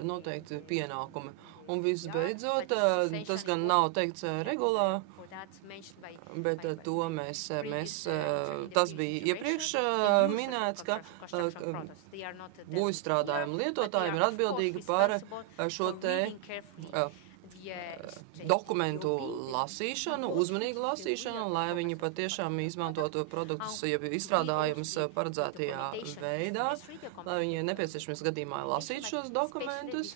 noteikti pienākumi. Un visbeidzot, tas gan nav teikts regulā, bet to tas bija iepriekš minēts, ka būvizstrādājumu lietotājiem ir atbildīgi par šo te dokumentu lasīšanu, uzmanīgu lasīšanu, lai viņi patiešām izmantotu produktus, jeb izstrādājumus paredzētajā veidā, lai viņi nepieciešams gadījumā lasītu šos dokumentus,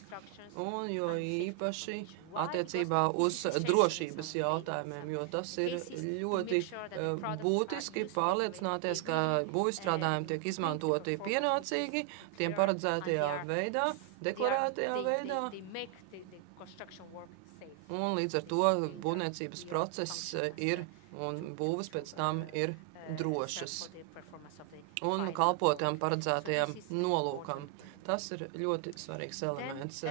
un jo īpaši attiecībā uz drošības jautājumiem, jo tas ir ļoti būtiski pārliecināties, ka būvizstrādājumi tiek izmantoti pienācīgi, tiem paredzētajā veidā, deklarētajā veidā, un līdz ar to būvniecības process ir un būvas pēc tam ir drošas un kalpo tiem paredzētajam nolūkam. Tas ir ļoti svarīgs elements.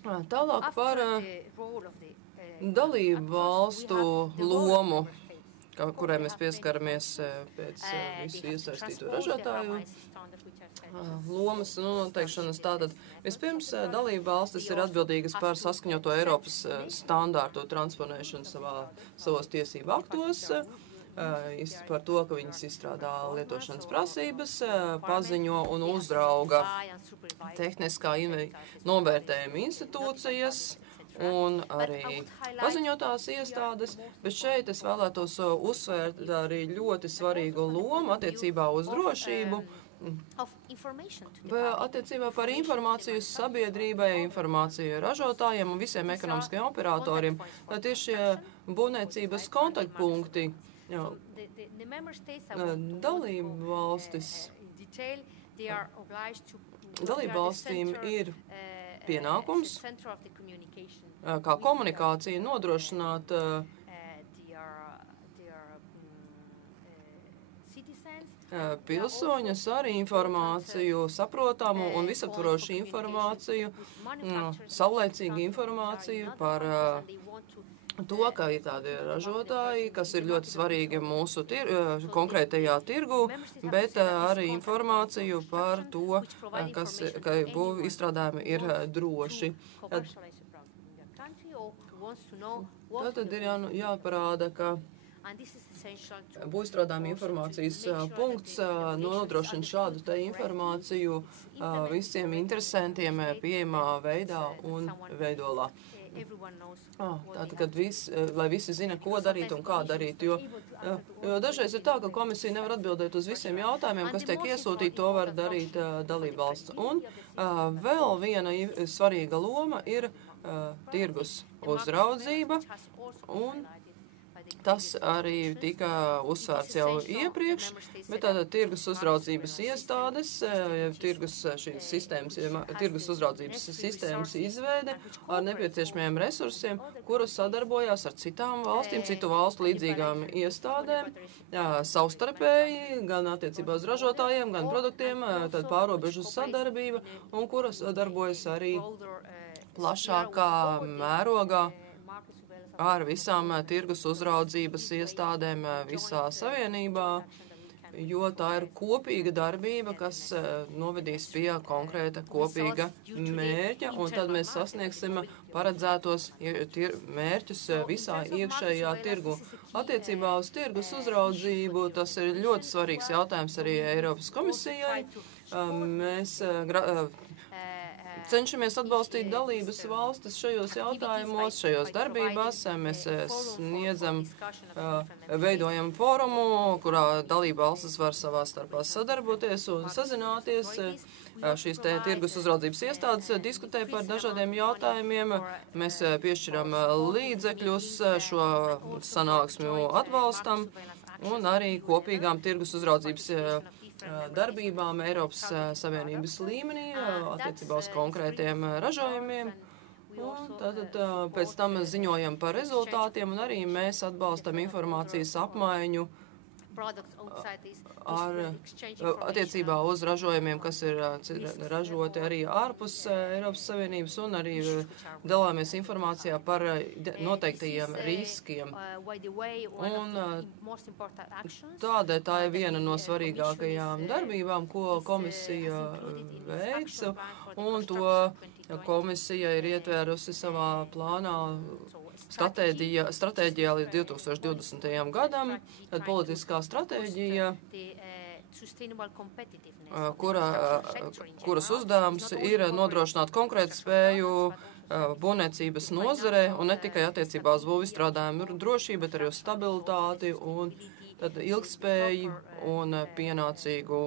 Tālāk par dalību valstu lomu, kurai mēs pieskaramies pēc visu iesaistīto ražotāju lomas noteikšanas. Tātad vispirms dalību valstis ir atbildīgas par saskaņoto Eiropas standārtu transponēšanu savos tiesību aktos, par to, ka viņas izstrādā lietošanas prasības, paziņo un uzrauga tehniskā novērtējuma institūcijas un arī paziņotās iestādes, bet šeit es vēlētos uzsvērt arī ļoti svarīgu lomu attiecībā uz drošību, attiecībā par informāciju sabiedrībai, informāciju ražotājiem un visiem ekonomiskajiem operatoriem, lai tieši šie būvniecības kontaktpunkti dalību valstīm ir pienākums, kā komunikācija nodrošināt pilsoņus ar informāciju, saprotamu un visaptvarošu informāciju, saulaicīgu informāciju par to, ka ir tādi ražotāji, kas ir ļoti svarīgi mūsu konkrētajā tirgu, bet arī informāciju par to, ka būvu izstrādājumi ir droši. Tad ir jāparāda, ka būvizstrādājuma informācijas punkts nodrošina šādu te informāciju visiem interesantiem pieejamā veidā un veidolā. Tātad, kad lai visi zina, ko darīt un kā darīt, jo dažreiz ir tā, ka komisija nevar atbildēt uz visiem jautājumiem, kas tiek iesūtīti, to var darīt dalībvalsts. Un vēl viena svarīga loma ir tirgus uzraudzība, un tas arī tika uzsvērts jau iepriekš, bet tātad tirgus uzraudzības iestādes, tirgus uzraudzības sistēmas izveide ar nepieciešamiem resursiem, kuras sadarbojās ar citām valstīm, citu valstu līdzīgām iestādēm, savstarpēji, gan attiecībā uz ražotājiem, gan produktiem, tad pārobežu sadarbība, un kuras darbojas arī plašākā mērogā ar visām tirgus uzraudzības iestādēm visā savienībā, jo tā ir kopīga darbība, kas novedīs pie konkrēta kopīga mērķa, un tad mēs sasniegsim paredzētos mērķus visā iekšējā tirgu. Attiecībā uz tirgus uzraudzību tas ir ļoti svarīgs jautājums arī Eiropas komisijai. Mēs cenšamies atbalstīt dalības valstis šajos jautājumos, šajos darbībās. Mēs sniedzam, veidojam fórumu, kurā dalība valstis var savā starpā sadarboties un sazināties. Šīs tirgus uzraudzības iestādes diskutē par dažādiem jautājumiem. Mēs piešķiram līdzekļus šo sanāksmju atbalstam un arī kopīgām tirgus uzraudzības darbībām Eiropas Savienības līmenī attiecībā uz konkrētiem ražojumiem. Un tātad pēc tam ziņojam par rezultātiem un arī mēs atbalstam informācijas apmaiņu attiecībā uz ražojumiem, kas ir ražoti arī ārpus Eiropas Savienības un arī dalāmies informācijā par noteiktajiem riskiem. Un tādēļ tā ir viena no svarīgākajām darbībām, ko komisija veic, un to komisija ir ietvērusi savā plānā stratēģijā līdz 2020. gadam, tad politiskā stratēģija, kuras uzdevums ir nodrošināt konkurētspēju būvniecības nozarē, un ne tikai attiecībā uz būvizstrādājumu drošību, bet arī uz stabilitāti un tad ilgspēju un pienācīgu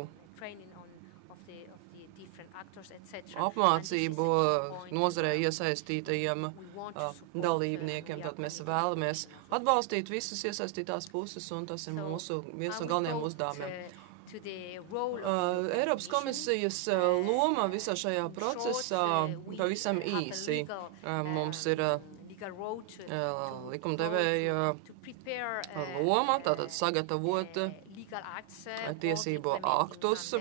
apmācību nozarē iesaistītajiem dalībniekiem. Tad mēs vēlamies atbalstīt visas iesaistītās puses, un tas ir mūsu viens no galvenajiem uzdevumiem. Eiropas komisijas loma visā šajā procesā pavisam īsi. Mums ir likumdevēja loma, tātad sagatavot tiesību aktus,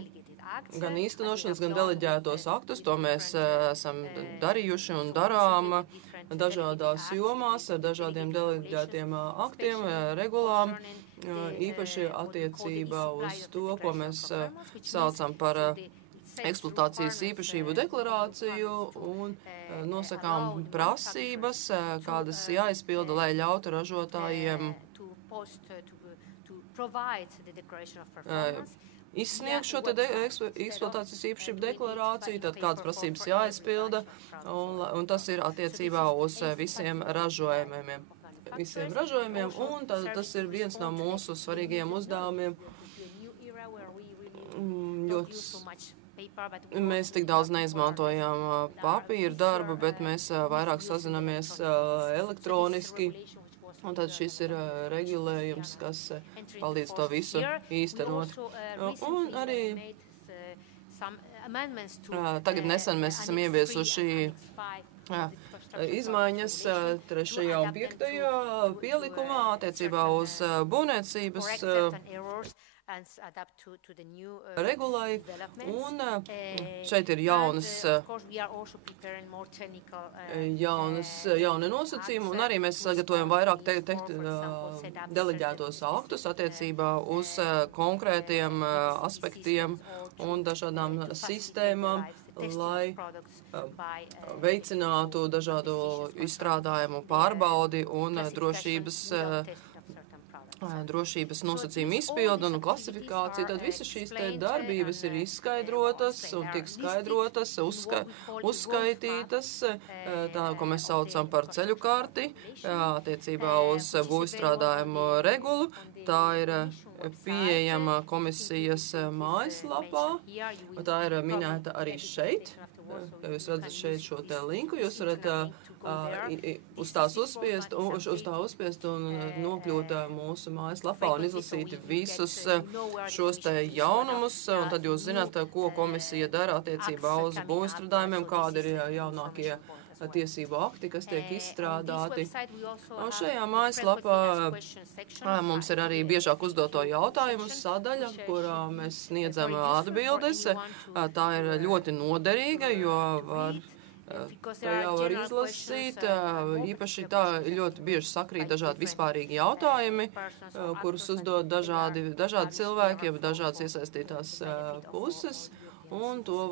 gan īstenošanas, gan deleģētos aktus. To mēs esam darījuši un darām dažādās jomās ar dažādiem deleģētiem aktiem, regulām, īpaši attiecībā uz to, ko mēs saucam par eksploatācijas īpašību deklarāciju un nosakām prasības, kādas jāizpilda, lai ļautu ražotājiem izsniegt šo eksploatācijas īpašību deklarāciju, tad kādas prasības jāizpilda, un tas ir attiecībā uz visiem ražojumiem, un tas ir viens no mūsu svarīgajiem uzdevumiem. Mēs tik daudz neizmantojam papīra darbu, bet mēs vairāk sazinamies elektroniski. Un tad šis ir regulējums, kas palīdz to visu īstenot. Un arī tagad nesen mēs esam ieviesuši izmaiņas 3. un 5. pielikumā attiecībā uz būvniecības regulai, un šeit ir jauni nosacījumi, un arī mēs sagatavojam vairāk deleģētos aktus attiecībā uz konkrētiem aspektiem un dažādām sistēmām, lai veicinātu dažādu izstrādājumu pārbaudi un drošības nosacījumu izpildu un klasifikāciju, tad visas šīs darbības ir izskaidrotas un tiek skaidrotas, uzskaitītas, tā, ko mēs saucam par ceļu karti, attiecībā uz būvizstrādājumu regulu. Tā ir pieejama komisijas mājaslapā, un tā ir minēta arī šeit. Ja jūs redzat šeit šo te linku, jūs varat uz tās uzspiest un nokļūt mūsu mājaslapā un izlasīt visus šos te jaunumus, un tad jūs zināt, ko komisija dara attiecībā uz būvizstrādājumiem, kādi ir jaunākie tiesību akti, kas tiek izstrādāti. Un šajā mājaslapā mums ir arī biežāk uzdoto jautājumu sadaļa, kurā mēs sniedzam atbildes. Tā ir ļoti noderīga, jo tajā var izlasīt, īpaši tā ļoti bieži sakrīt dažādi vispārīgi jautājumi, kurus uzdod dažādi cilvēki, jeb dažādas iesaistītās puses. Un to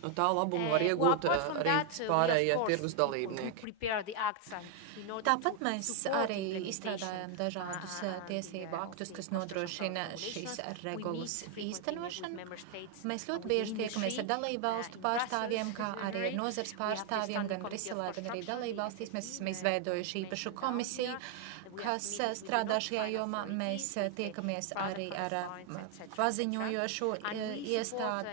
no tā labumu var iegūt arī pārējie tirgus dalībnieki. Tāpat mēs arī izstrādājam dažādus tiesību aktus, kas nodrošina šīs regulas īstenošanu. Mēs ļoti bieži tiekamies ar dalībvalstu pārstāvjiem, kā arī ar nozars pārstāvjiem, gan Briselē, gan arī dalībvalstīs. Mēs esam izveidojuši īpašu komisiju, kas strādā šajā jomā. Mēs tiekamies arī ar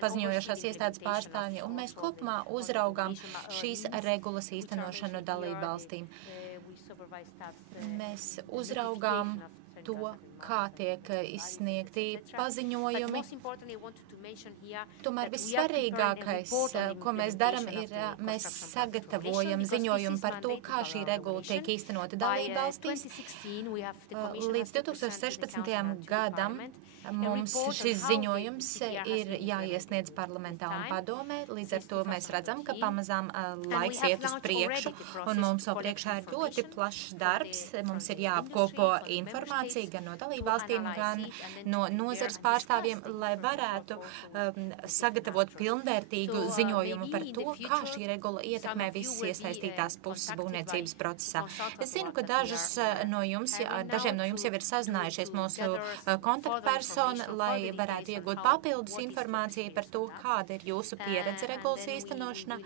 paziņojošās iestādes pārstāvjiem, un mēs kopumā uzraugām šīs regulas īstenošanu dalībvalstīm. Mēs uzraugām to, kā tiek izsniegti paziņojumi. Tomēr vissvarīgākais, ko mēs darām, ir, mēs sagatavojam ziņojumu par to, kā šī regula tiek īstenota dalībvalstīs. Līdz 2016. gadam mums šis ziņojums ir jāiesniedz parlamentā un padomē. Līdz ar to mēs redzam, ka pamazām laiks iet uz priekšu, un mums priekšā ir ļoti plašs darbs. Mums ir jāapkopo informācija gan no dalībvalstīm, gan no nozares pārstāvjiem, lai varētu sagatavot pilnvērtīgu ziņojumu par to, kā šī regula ietekmē visas iesaistītās puses būvniecības procesā. Es zinu, ka dažiem no jums jau ir sazinājušies mūsu kontaktpersona, lai varētu iegūt papildus informāciju par to, kāda ir jūsu pieredze regulas īstenošanā.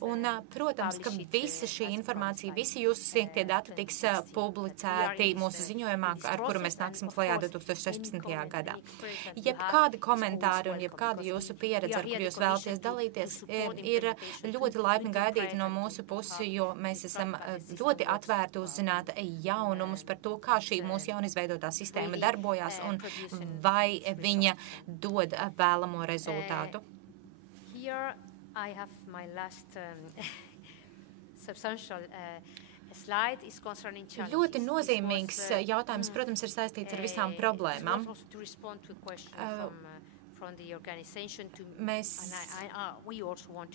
Un, protams, ka visa šī informācija, visi jūsu sniegtie dati tiks publicēti mūsu ziņojumā, ar kuru mēs nāksim klajā 2016. gadā. Jebkādi komentāri un jebkāda jūsu pieredze, ar kur jūs vēlaties dalīties, ir ļoti laipni gaidīti no mūsu puses, jo mēs esam ļoti atvērti uzzināt jaunumus par to, kā šī mūsu jaunizveidotā sistēma darbojās un vai viņa dod vēlamo rezultātu. Here I have my last substantial slide is concerning challenges. Ļoti nozīmīgs jautājums, protams, ir saistīts ar visām problēmām.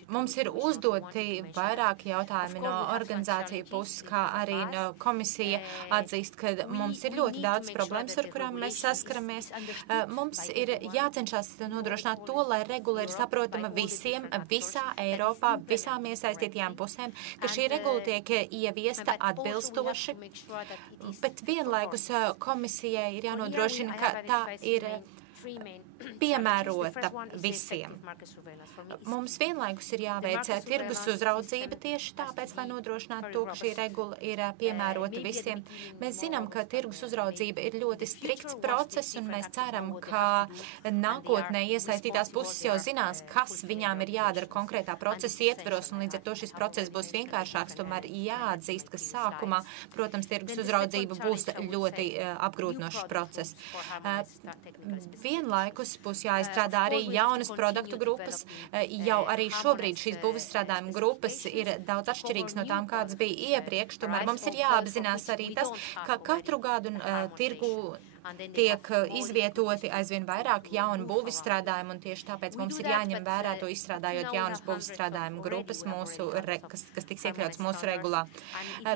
Mums ir uzdoti vairāki jautājumi no organizāciju puses, kā arī no komisija atzīst, ka mums ir ļoti daudz problēmas, ar kurām mēs saskaramies. Mums ir jācenšas nodrošināt to, lai regula ir saprotama visiem, visā Eiropā, visām iesaistītajām pusēm, ka šī regula tiek ieviesta atbilstoši, bet vienlaikus komisijai ir jānodrošina, ka tā ir piemērota visiem. Mums vienlaikus ir jāveic tirgus uzraudzība tieši tāpēc, lai nodrošinātu to, ka šī regula ir piemērota visiem. Mēs zinām, ka tirgus uzraudzība ir ļoti strikts process, un mēs ceram, ka nākotnē iesaistītās puses jau zinās, kas viņām ir jādara konkrētā procesa ietveros, un līdz ar to šis process būs vienkāršāks. Tomēr jāatzīst, ka sākumā, protams, tirgus uzraudzība būs ļoti apgrūtinošs process. Vienlaikus būs jāizstrādā arī jaunas produktu grupas. Jau arī šobrīd šīs būvizstrādājuma grupas ir daudz atšķirīgas no tām, kādas bija iepriekš. Tomēr mums ir jāapzinās arī tas, ka katru gadu tirgu tiek izvietoti aizvien vairāk jaunu būvizstrādājumu, un tieši tāpēc mums ir jāņem vērā to izstrādājot jaunas būvizstrādājumu grupas, kas tiks iekļauts mūsu regulā.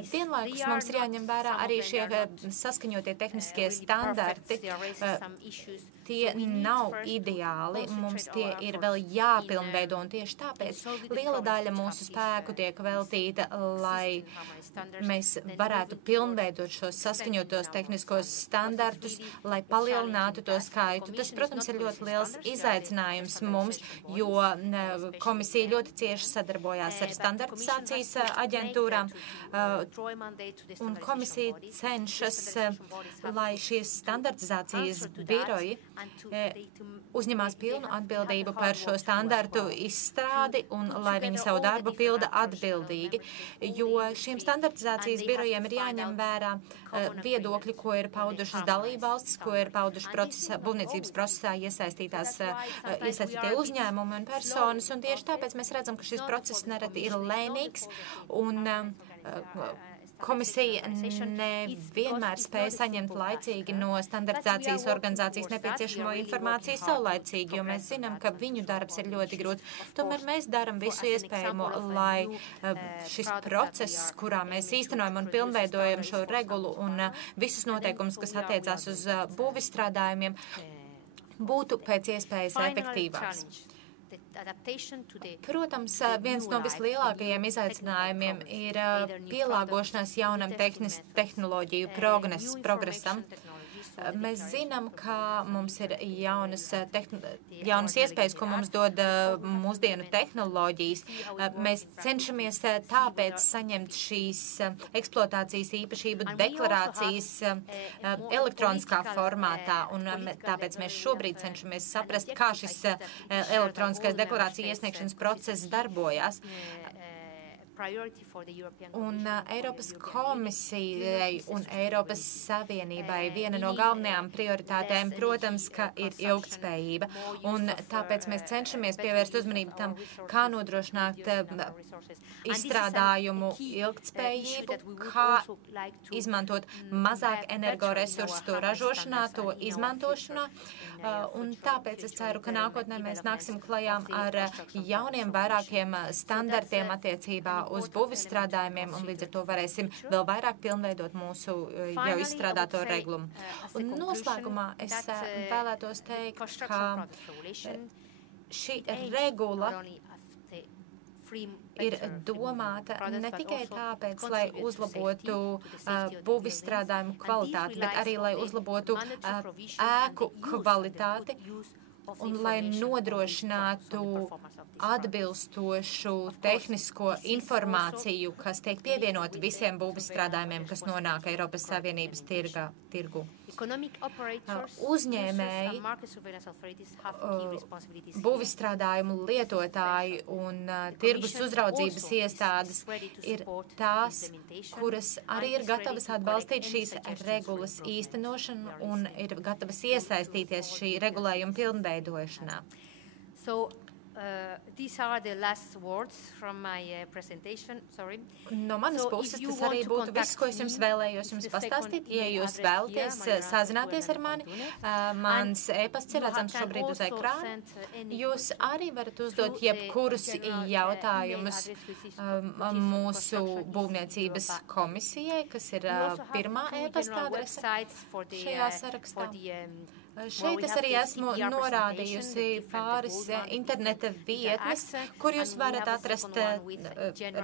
Vienlaikus mums ir jāņem vērā arī šie saskaņotie tehniskie standarti. Tie nav ideāli, mums tie ir vēl jāpilnveido, un tieši tāpēc liela daļa mūsu spēku tiek veltīta, lai mēs varētu pilnveidot šos saskaņotos tehniskos standartus, lai palielinātu to skaitu. Tas, protams, ir ļoti liels izaicinājums mums, jo komisija ļoti cieši sadarbojās ar standartizācijas aģentūrām, un komisija cenšas, lai šīs standartizācijas biroji uzņemās pilnu atbildību par šo standartu izstrādi un lai viņi savu darbu pilda atbildīgi, jo šiem standartizācijas birojiem ir jāņem vērā viedokļi, ko ir paudušas dalībvalstis, ko ir pauduši būvniecības procesā iesaistītie uzņēmumi un personas, un tieši tāpēc mēs redzam, ka šis process nereti ir lēnīgs, un komisija nevienmēr spēja saņemt laicīgi no standartizācijas organizācijas nepieciešamo informāciju saulaicīgi, jo mēs zinām, ka viņu darbs ir ļoti grūts. Tomēr mēs daram visu iespējamo, lai šis process, kurā mēs īstenojam un pilnveidojam šo regulu un visus noteikumus, kas attiecās uz būvizstrādājumiem, būtu pēc iespējas efektīvāks. Protams, viens no vislielākajiem izaicinājumiem ir pielāgošanās jaunam tehnoloģiju progresam. Mēs zinām, ka mums ir jaunas iespējas, ko mums dod mūsdienu tehnoloģijas. Mēs cenšamies tāpēc saņemt šīs eksploatācijas īpašību deklarācijas elektroniskā formātā, un tāpēc mēs šobrīd cenšamies saprast, kā šis elektroniskais deklarācija iesniegšanas process darbojās. Un Eiropas komisijai un Eiropas Savienībai viena no galvenajām prioritātēm, protams, ka ir ilgtspējība. Un tāpēc mēs cenšamies pievērst uzmanību tam, kā nodrošināt izstrādājumu ilgtspējību, kā izmantot mazāk energoresursu to ražošanā, to izmantošanā. Un tāpēc es ceru, ka nākotnē mēs nāksim klajām ar jauniem vairākiem standartiem attiecībā uz būvstrādājumiem, un līdz ar to varēsim vēl vairāk pilnveidot mūsu jau izstrādāto reglumu. Un noslēgumā es vēlētos teikt, ka šī regula ir domāta ne tikai tāpēc, lai uzlabotu būvstrādājumu kvalitāti, bet arī, lai uzlabotu ēku kvalitāti un lai nodrošinātu atbilstošu tehnisko informāciju, kas tiek pievienot visiem būvstrādājumiem, kas nonāk Eiropas Savienības tirgu. Uzņēmēji, būvstrādājumu lietotāji un tirgus uzraudzības iestādes ir tās, kuras arī ir gatavas atbalstīt šīs regulas īstenošanu un ir gatavas iesaistīties šī regulējuma pilnveidošanā. These are the last words from my presentation. Sorry. No manas puses tas arī būtu viss, ko es jums vēlējos jums pastāstīt. Ja jūs vēlaties sazināties ar mani, mans e-pasts ir redzams šobrīd uz ekrāna. Jūs arī varat uzdot jebkurus jautājumus mūsu būvniecības komisijai, kas ir pirmā e-pasta adrese šajā sarakstā. Šeit es arī esmu norādījusi pāris interneta vietnes, kur jūs varat atrast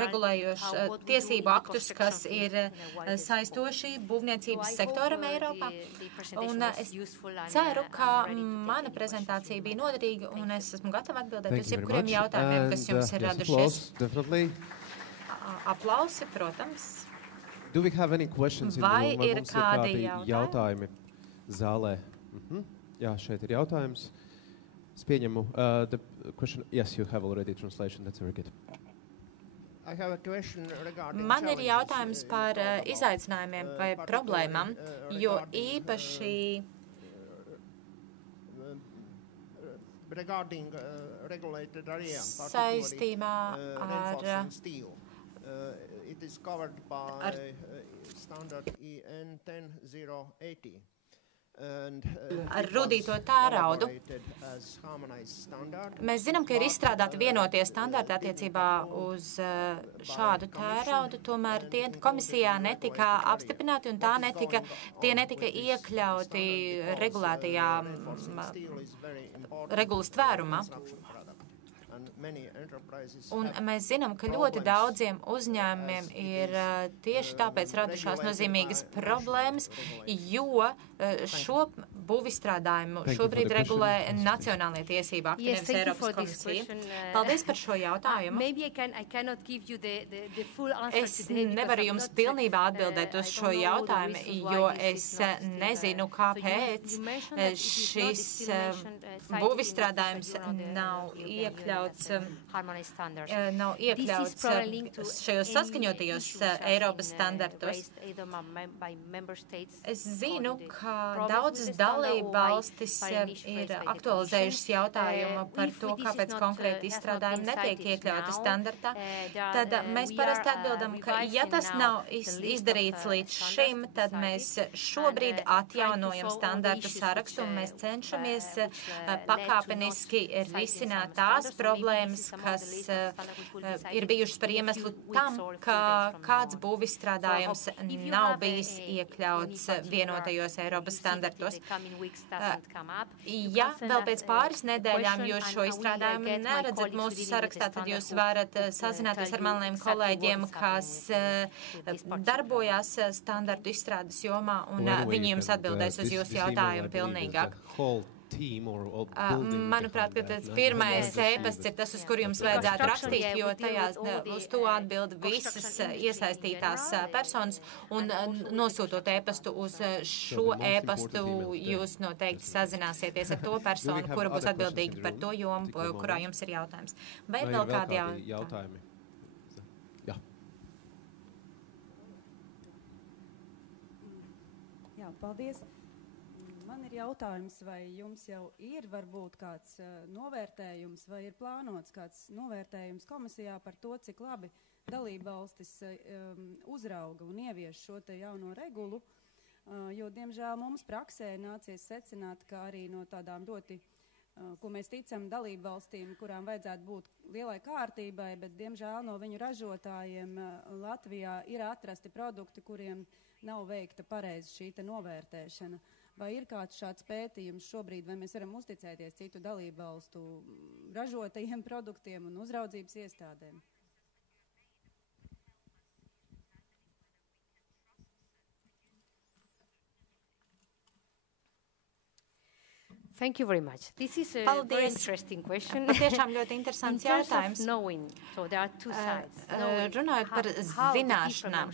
regulējošus tiesību aktus, kas ir saistoši būvniecības sektoram Eiropā. Un es ceru, ka mana prezentācija bija noderīga, un es esmu gatava atbildēt uz jebkuriem jautājumiem, kas jums ir radušies. Aplausi, protams. Vai ir kādi jautājumi zālē? Jā, šeit ir jautājums. Es pieņemu. The question, yes, you have already translation. That's very good. Man ir jautājums par izaicinājumiem vai problēmām, jo īpaši saistībā ar ar rudīto tēraudu. Mēs zinām, ka ir izstrādāti vienotie standarti attiecībā uz šādu tēraudu, tomēr tie komisijā netika apstiprināti un tie netika iekļauti regulētajā regulas tvērumā. Un mēs zinām, ka ļoti daudziem uzņēmumiem ir tieši tāpēc radušās nozīmīgas problēmas, jo šo būvstrādājumu šobrīd regulē nacionālie tiesību akti, nevis Eiropas komisija. Paldies par šo jautājumu. Es nevaru jums pilnībā atbildēt uz šo jautājumu, jo es nezinu, kāpēc šis būvstrādājums nav iekļauts šajos saskaņotajos Eiropas standartos. Es zinu, ka daudzas dalība valstis ir aktualizējušas jautājumu par to, kāpēc konkrēti izstrādājumi netiek iekļauti standartā. Tad mēs parasti atbildam, ka ja tas nav izdarīts līdz šim, tad mēs šobrīd atjaunojam standartu sarakstu un mēs cenšamies pakāpeniski risināt tās problēmas, kas ir bijušas par iemeslu tam, ka kāds būvstrādājums nav bijis iekļauts vienotajos Eiropas standartos. Ja vēl pēc pāris nedēļām jūs šo izstrādājumu neredzat mūsu sarakstā, tad jūs varat sazināties ar maniem kolēģiem, kas darbojās standartu izstrādes jomā, un viņi jums atbildēs uz jūsu jautājumu pilnīgāk. Manuprāt, ka tas pirmais e-pasts ir tas, uz kuru jums vajadzētu rakstīt, jo tajā uz to atbild visas iesaistītās personas, un nosūtot e-pastu uz šo e-pastu, jūs noteikti sazināsieties ar to personu, kura būs atbildīga par to jomu, kurā jums ir jautājums. Vai ir vēl kādi jautājumi? Jā. Jā, paldies. Man ir jautājums, vai jums jau ir varbūt kāds novērtējums, vai ir plānots kāds novērtējums komisijā par to, cik labi dalībvalstis uzrauga un ievieš šo te jauno regulu, jo, diemžēl, mums praksē nācies secināt, ka arī no tādām ļoti ko mēs ticam dalību valstīm, kurām vajadzētu būt lielai kārtībai, bet, diemžēl, no viņu ražotājiem Latvijā ir atrasti produkti, kuriem nav veikta pareizi šī novērtēšana. Vai ir kāds šāds pētījums šobrīd, vai mēs varam uzticēties citu dalību valstu ražotajiem produktiem un uzraudzības iestādēm? Thank you very much. This is a very interesting question. Patiešām ļoti interesants jautājums. So there are two sides. Runājot par zināšanām,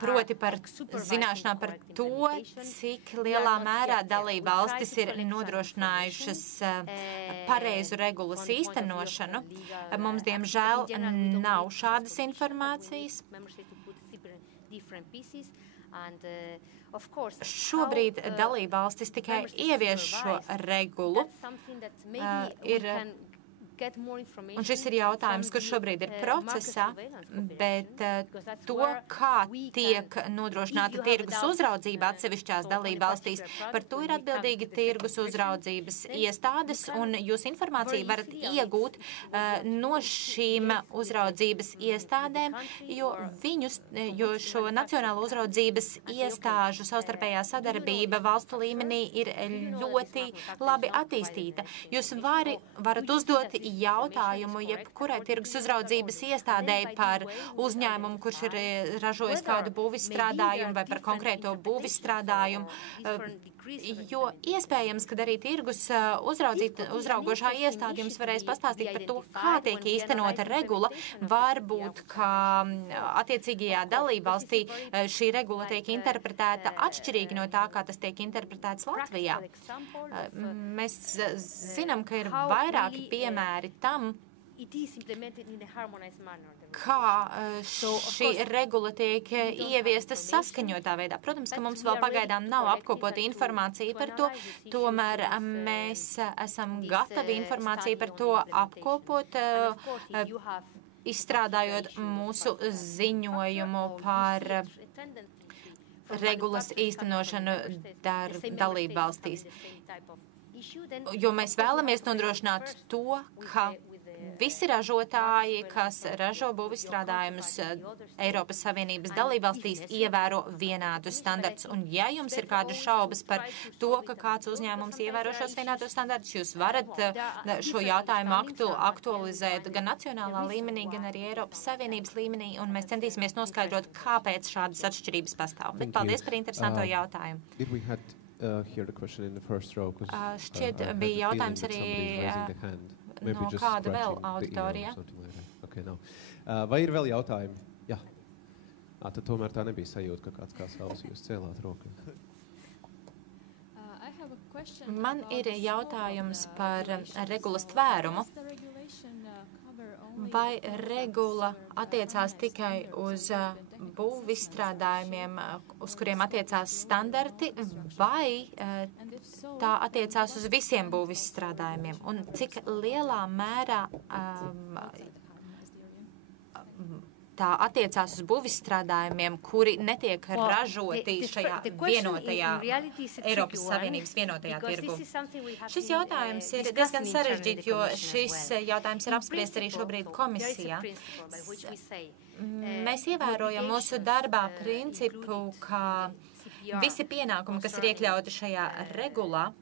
proti par zināšanām par to, cik lielā mērā dalībvalstis ir nodrošinājušas pareizu regulas īstenošanu. Mums, diemžēl, nav šādas informācijas. Šobrīd dalībvalstis tikai ievieš šo regulu. Un šis ir jautājums, kurš šobrīd ir procesā, bet to, kā tiek nodrošināta tirgus uzraudzība atsevišķās dalībvalstīs, par to ir atbildīgi tirgus uzraudzības iestādes, un jūs informāciju varat iegūt no šīm uzraudzības iestādēm, jo šo nacionālo uzraudzības iestāžu savstarpējā sadarbība valstu līmenī ir ļoti labi attīstīta. Jūs varat uzdot jautājumu jebkurai tirgus uzraudzības iestādēji par uzņēmumu, kurš ir ražojis kādu būvizstrādājumu vai par konkrēto būvizstrādājumu, jo iespējams, ka arī tirgus uzraugošā iestāde jums varēs pastāstīt par to, kā tiek īstenota regula. Varbūt, ka attiecīgajā dalībvalstī šī regula tiek interpretēta atšķirīgi no tā, kā tas tiek interpretēts Latvijā. Mēs zinām, ka ir vairāki piemēri tam, kā šī regula tiek ieviesta saskaņotā veidā. Protams, ka mums vēl pagaidām nav apkopota informācija par to, tomēr mēs esam gatavi informāciju par to apkopot, izstrādājot mūsu ziņojumu par regulas īstenošanu dalību valstīs. Jo mēs vēlamies nodrošināt to, ka visi ražotāji, kas ražo būvizstrādājumus Eiropas Savienības dalībvalstīs, ievēro vienādus standartus. Un ja jums ir kādas šaubas par to, ka kāds uzņēmums ievēro šos vienādus standartus, jūs varat šo jautājumu aktualizēt gan nacionālā līmenī, gan arī Eiropas Savienības līmenī, un mēs centīsimies noskaidrot, kāpēc šādas atšķirības pastāv. Bet paldies par interesanto jautājumu. Šķiet, bija jautājums arī no kāda vēl auditorijā. Vai ir vēl jautājumi? Jā. Tad tomēr tā nebija sajūta, ka kāds kā savs jūs cēlāt roku. Man ir jautājums par regulas tvērumu. Vai regula attiecās tikai uz būvizstrādājumiem, uz kuriem attiecās standarti, vai tā attiecās uz visiem būvizstrādājumiem? Un cik lielā mērā tā attiecās uz būvizstrādājumiem, kuri netiek ražoti šajā vienotajā Eiropas Savienības vienotajā tirgu. Šis jautājums ir diezgan sarežģīts, jo šis jautājums ir apspriests arī šobrīd komisijā. Mēs ievērojam mūsu darbā principu, ka visi pienākumi, kas ir iekļauti šajā regulā,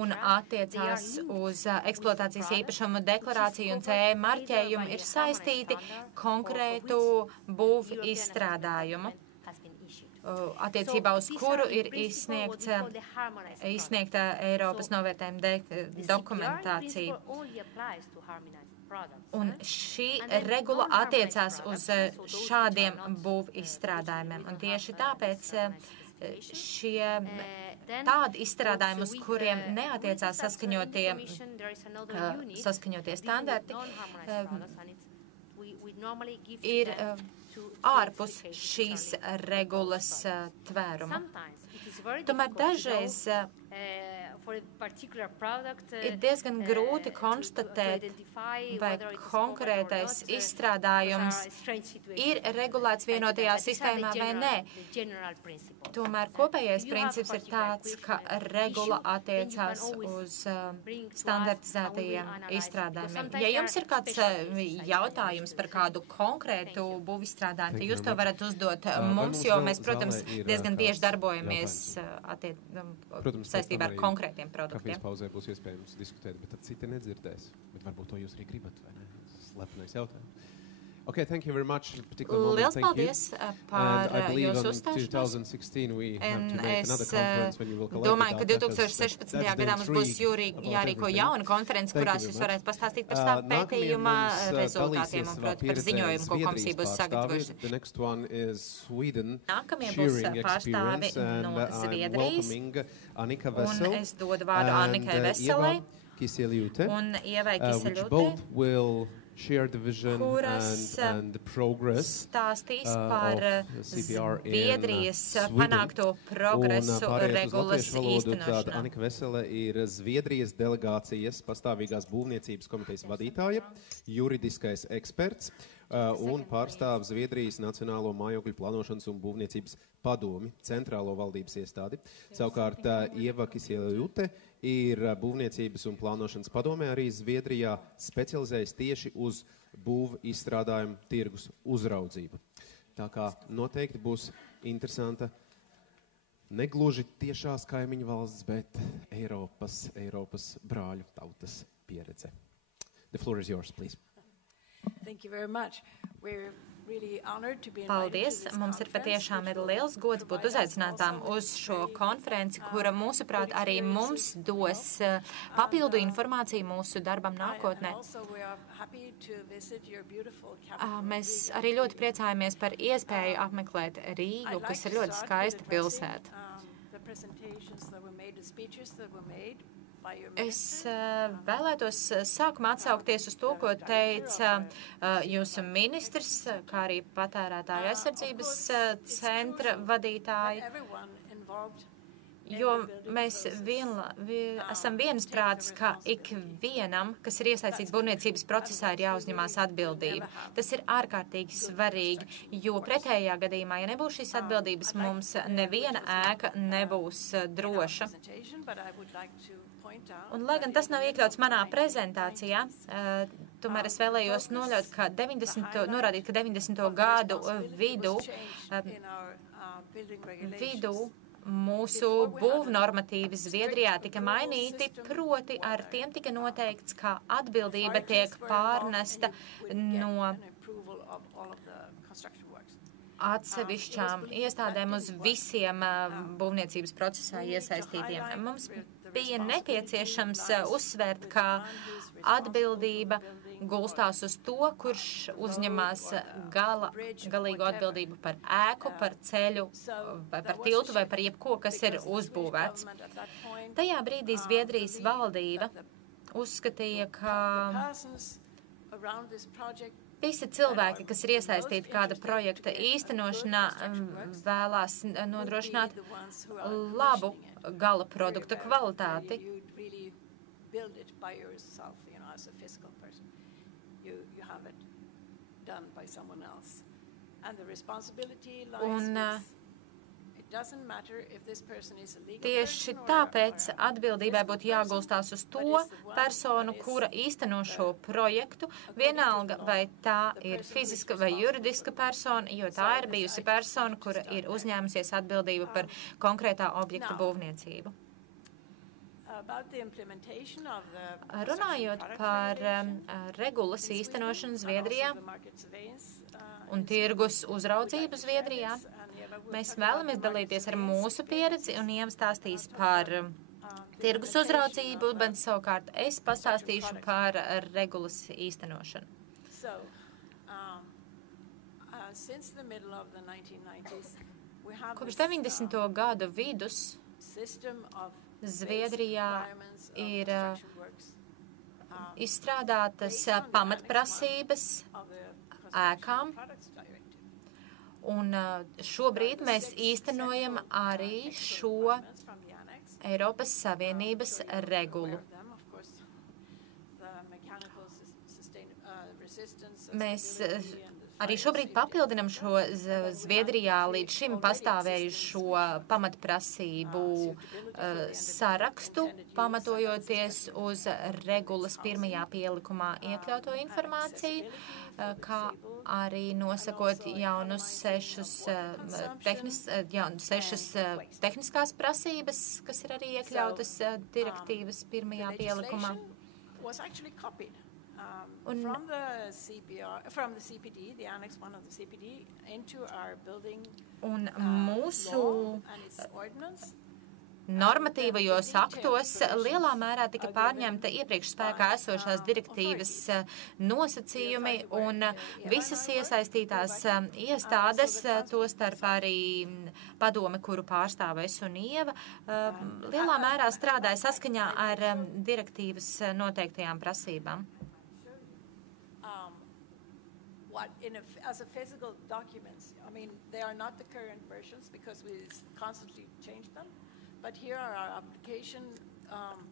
un attiecās uz eksploatācijas īpašumu deklarāciju un CE marķējumu, ir saistīti konkrētu būvu izstrādājumu, attiecībā uz kuru ir izsniegta Eiropas novērtējuma dokumentācija. Un šī regula attiecās uz šādiem būvu izstrādājumiem. Un tieši tāpēc šie tādi izstrādājumi, uz kuriem neatiecās saskaņotie standarti, ir ārpus šīs regulas tvēruma. Tomēr dažreiz ir diezgan grūti konstatēt, vai konkrētais izstrādājums ir regulēts vienotajā sistēmā vai nē. Tomēr kopējais princips ir tāds, ka regula attiecās uz standartizētajiem izstrādājumiem. Ja jums ir kāds jautājums par kādu konkrētu būvizstrādājumu, jūs to varat uzdot mums, jo mēs, protams, diezgan bieži darbojamies saistībā ar konkrētiem produktiem. Kafijas pauzē būs iespējams diskutēt, bet tad citi nedzirdēs. Bet varbūt to jūs arī gribat, vai ne? Slepenais jautājums. Okay, thank you very much. Liels paldies par jūsu uzstāšanos. Un es domāju, ka 2016. gadā mums būs jārīko jauna konference, kurās jūs varētu pastāstīt par savu pētījuma rezultātiem un, protams, par ziņojumu, ko komisija būs sagatavojuši. Nākamie būs pārstāvi no Zviedrijas, un es dodu vārdu Annikai Veselai un Ievai Kiseļutei, kuras stāstīs par Zviedrijas panākto progresu regulas īstenošanā. Annika Vesele ir Zviedrijas delegācijas pastāvīgās būvniecības komitejas vadītāja, juridiskais eksperts un pārstāv Zviedrijas Nacionālo mājokļu plānošanas un būvniecības padomi, centrālo valdības iestādi. Savukārt Ieva Kiseļute ir būvniecības un plānošanas padomē arī Zviedrijā specializējas tieši uz būvu izstrādājumu tirgus uzraudzību. Tā kā noteikti būs interesanta negluži tiešās kaimiņu valsts, bet Eiropas brāļu tautas pieredze. The floor is yours, please. Thank you very much. We're really honored to be invited Paldies! to this Mums ir conference. patiešām ir liels gods būt uzaicinātām uz šo konferenci, kura, mūsuprāt, arī mums dos papildu informāciju mūsu darbam nākotnē. Mēs arī ļoti priecājamies par iespēju apmeklēt Rīgu, kas ir ļoti skaista pilsēta. Es vēlētos sākumā atsaukties uz to, ko teica jūsu ministrs, kā arī patērētāju aizsardzības centra vadītāja, jo mēs esam viensprātis, ka ikvienam, kas ir iesaistīts būvniecības procesā, ir jāuzņemās atbildība. Tas ir ārkārtīgi svarīgi, jo pretējā gadījumā, ja nebūs šīs atbildības, mums neviena ēka nebūs droša. Un, lai gan tas nav iekļauts manā prezentācijā, tomēr es vēlējos norādīt, ka 90. gadu vidū mūsu būvnormatīvi Zviedrijā tika mainīti, proti ar tiem tika noteikts, ka atbildība tiek pārnesta no atsevišķām iestādēm uz visiem būvniecības procesā iesaistītiem. Mums bija nepieciešams uzsvērt, ka atbildība gulstās uz to, kurš uzņemās galīgo atbildību par ēku, par ceļu, vai par tiltu, vai par jebko, kas ir uzbūvēts. Tajā brīdī Zviedrijas valdība uzskatīja, ka visi cilvēki, kas ir iesaistīti kāda projekta īstenošanā, vēlās nodrošināt labu gala produkta kvalitāti. Un tieši tāpēc atbildībai būtu jāgulstās uz to personu, kura īsteno šo projektu, vienalga vai tā ir fiziska vai juridiska persona, jo tā ir bijusi persona, kura ir uzņēmusies atbildību par konkrētā objekta būvniecību. Runājot par regulas īstenošanu Zviedrijā un tirgus uzraudzību Zviedrijā, mēs vēlamies dalīties ar mūsu pieredzi un iemstāstīs par tirgus uzraudzību, bet savukārt es pastāstīšu par regulas īstenošanu. Kopš 90. gadu vidus Zviedrijā ir izstrādātas pamatprasības ēkām, un šobrīd mēs īstenojam arī šo Eiropas Savienības regulu. Mēs arī šobrīd papildinam šo Zviedrijā līdz šim pastāvējušo pamatprasību sarakstu, pamatojoties uz regulas 1. pielikumā iekļauto informāciju, kā arī nosakot jaunus 6 tehniskās prasības, kas ir arī iekļautas direktīvas 1. pielikumā. Un mūsu normatīvajos aktos lielā mērā tika pārņemta iepriekš spēkā esošās direktīvas nosacījumi un visas iesaistītās iestādes, tostarp arī padome, kuru pārstāv es un Ieva, lielā mērā strādāja saskaņā ar direktīvas noteiktajām prasībām. As a physical documents, I mean, they are not the current versions because we constantly change them, but here are our application.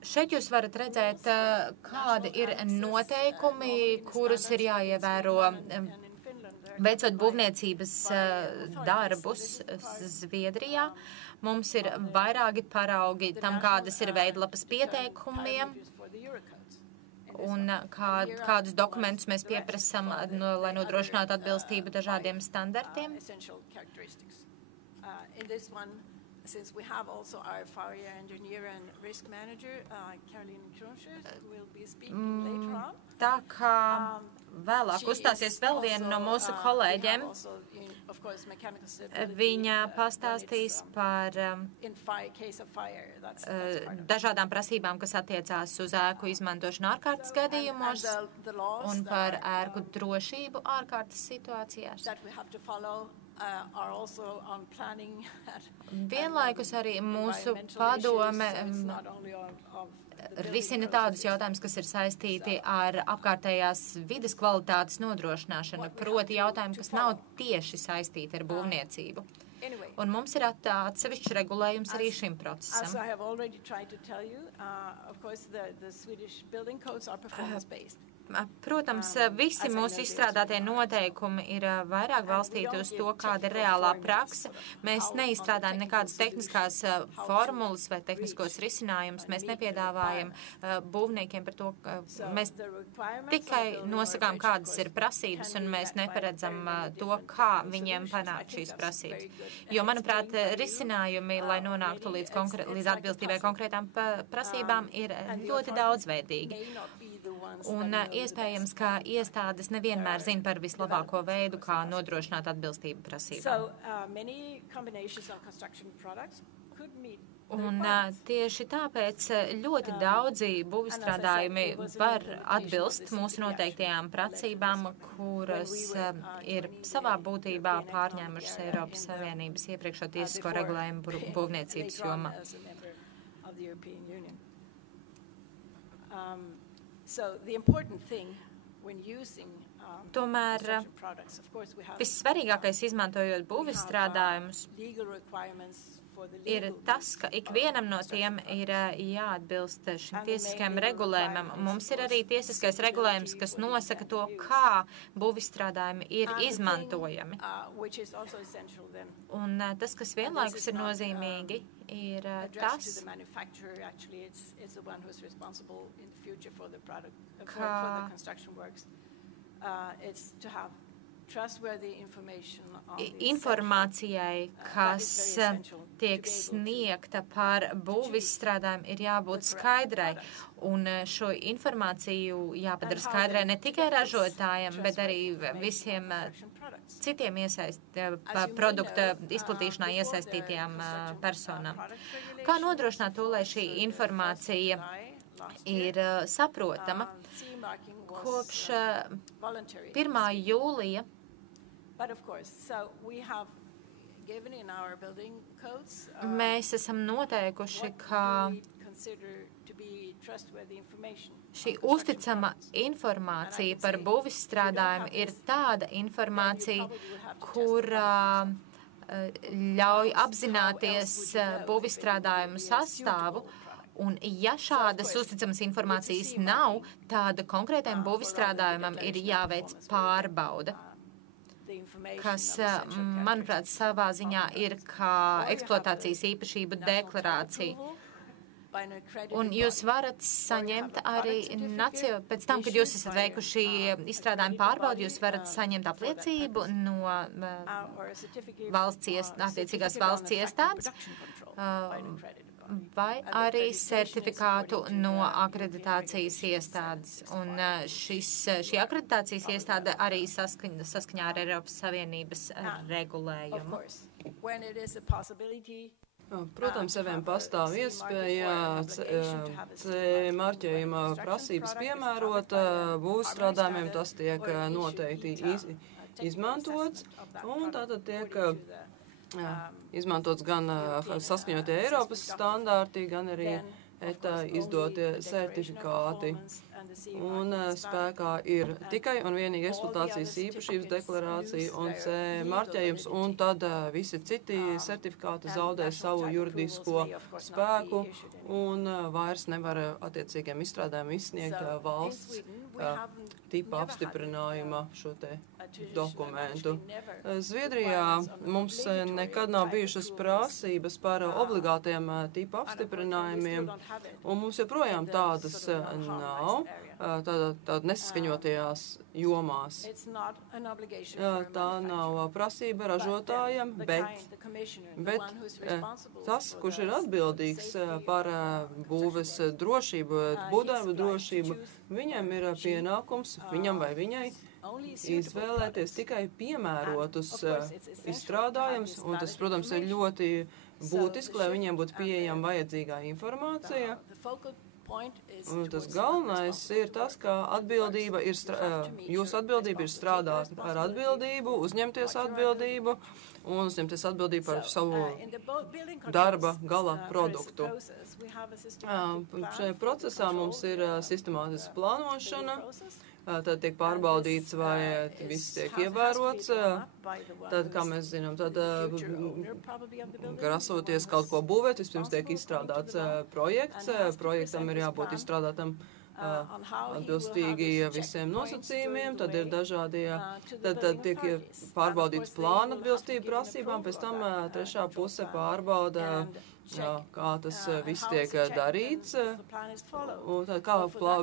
Šeit jūs varat redzēt, kādi ir noteikumi, kurus ir jāievēro, veicot būvniecības darbus Zviedrijā. Mums ir vairāki paraugi tam, kādas ir veidlapas pieteikumiem. Un kādus dokumentus mēs pieprasam, lai nodrošinātu atbilstību dažādiem standartiem. Since we have also our fire engineer and risk manager, Caroline Kronscher, who will be speaking later on. Tā kā vēlāk uzstāsies vēl viena no mūsu kolēģiem, viņa pastāstīs par dažādām prasībām, kas attiecās uz ēku izmantošanu ārkārtas gadījumos un par ēku drošību ārkārtas situācijās. Vienlaikus arī mūsu padome risina tādus jautājumus, kas ir saistīti ar apkārtējās vides kvalitātes nodrošināšanu, proti jautājumi, kas nav tieši saistīti ar būvniecību. Un mums ir atsevišķs regulējums arī šim procesam. Protams, visi mūsu izstrādātie noteikumi ir vairāk balstīti uz to, kāda ir reālā praksa. Mēs neizstrādājam nekādas tehniskās formulas vai tehniskos risinājumus. Mēs nepiedāvājam būvniekiem par to, mēs tikai nosakām, kādas ir prasības, un mēs neparedzam to, kā viņiem panākt šīs prasības. Jo, manuprāt, risinājumi, lai nonāktu līdz atbilstībai konkrētām prasībām, ir ļoti daudzveidīgi. Un iespējams, ka iestādes nevienmēr zina par vislabāko veidu, kā nodrošināt atbilstību prasībām. Un tieši tāpēc ļoti daudzi būvstrādājumi var atbilst mūsu noteiktajām prasībām, kuras ir savā būtībā pārņēmušas Eiropas Savienības iepriekšo tiesisko regulējumu būvniecības jomā. Tomēr vissvarīgākais, izmantojot būvizstrādājumus, ir tas, ka ikvienam no tiem ir jāatbilst šim tiesiskajam regulējumam. Mums ir arī tiesiskais regulējums, kas nosaka to, kā būvizstrādājumi ir izmantojami. Un tas, kas vienlaikus ir nozīmīgi, ir tas, ka informācijai, kas tiek sniegta par būvizstrādājumu, ir jābūt skaidrai, un šo informāciju jāpadara skaidrai ne tikai ražotājiem, bet arī visiem citiem produkta izplatīšanā iesaistītajām personām. Kā nodrošināt to, lai šī informācija ir saprotama? Kopš 1. jūlija mēs esam noteikuši, ka šī uzticama informācija par būvizstrādājumu ir tāda informācija, kurā ļauj apzināties būvizstrādājumu sastāvu, un ja šādas uzticamas informācijas nav, tāda konkrētajam būvizstrādājumam ir jāveic pārbauda, kas, manuprāt, savā ziņā ir kā eksploatācijas īpašību deklarācija. Un jūs varat saņemt arī, pēc tam, kad jūs esat veikuši izstrādājumu pārbaudi, jūs varat saņemt apliecību no attiecīgās valsts iestādes, vai arī certifikātu no akreditācijas iestādes. Un šī akreditācijas iestāde arī saskaņā ar Eiropas Savienības regulējumu. Protams, saviem pastāv iespēja marķējuma prasības piemērot būvstrādājumiem, tas tiek noteikti izmantots, un tātad tiek izmantots gan saskaņotie Eiropas standārti, gan arī ETA izdotie certifikāti. Un spēkā ir tikai un vienīgi eksploatācijas īpašības deklarācija un C marķējums, un tad visi citi certifikāti zaudē savu juridisko spēku un vairs nevar attiecīgiem izstrādājumiem izsniegt valsts tipa apstiprinājuma šo te dokumentu. Zviedrijā mums nekad nav bijušas prasības par obligātiem tipa apstiprinājumiem, un mums joprojām tādas nav. Tāda nesaskaņotajās jomās. Tā nav prasība ražotājiem, bet tas, kurš ir atbildīgs par būves drošību, būvdarbu drošību, viņam ir pienākums, viņam vai viņai, izvēlēties tikai piemērotus izstrādājumus, un tas, protams, ir ļoti būtiski, lai viņiem būtu pieejama vajadzīgā informācija. Un tas galvenais ir tas, ka atbildība ir jūsu atbildība ir strādāt ar atbildību, uzņemties atbildību un uzņemties atbildību par savu darba gala produktu. Šajā procesā mums ir sistemātiska plānošana. Tad tiek pārbaudīts, vai viss tiek ievērots. Tad, kā mēs zinām, tad grasoties kaut ko būvēt, vispirms tiek izstrādāts projekts. Projektam ir jābūt izstrādātam atbilstīgi visiem nosacījumiem, tad ir dažādie, tad tiek pārbaudīts plāna atbilstība prasībām, pēc tam trešā puse pārbauda, kā tas viss tiek darīts, un tad kā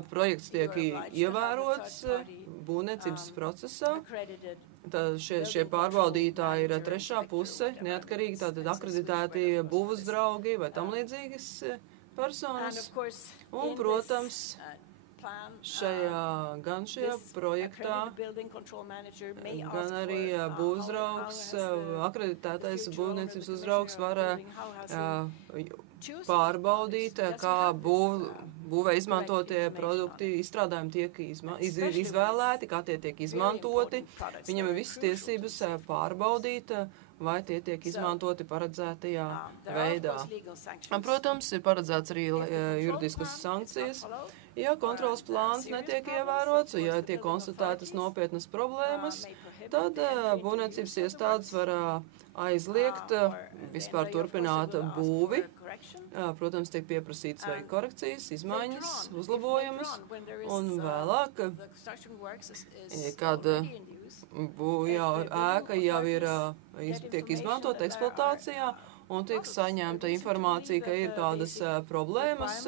projekts tiek ievērots būvniecības procesā. Tad šie pārbaudītāji ir trešā puse, neatkarīgi, tātad akreditēti būvuzdraugi vai tam līdzīgas personas. Un, protams, gan šajā projektā, gan arī būvuzraugs, akreditētais būvniecības uzraugs var pārbaudīt, kā būvē izmantotie produkti, izstrādājumi tiek izvēlēti, kā tie tiek izmantoti. Viņam ir visas tiesības pārbaudīt, vai tie tiek izmantoti paredzētajā veidā. Protams, ir paredzēts arī juridiskas sankcijas. Ja kontrolas plāns netiek ievērots, ja tiek konstatētas nopietnas problēmas, tad būvniecības iestādes var aizliegt vispār turpināt būvi. Protams, tiek pieprasīts veikt korekcijas, izmaiņas, uzlabojumus, un vēlāk, kad ēka jau tiek izmantota eksploatācijā, un tiek saņemta informācija, ka ir kādas problēmas,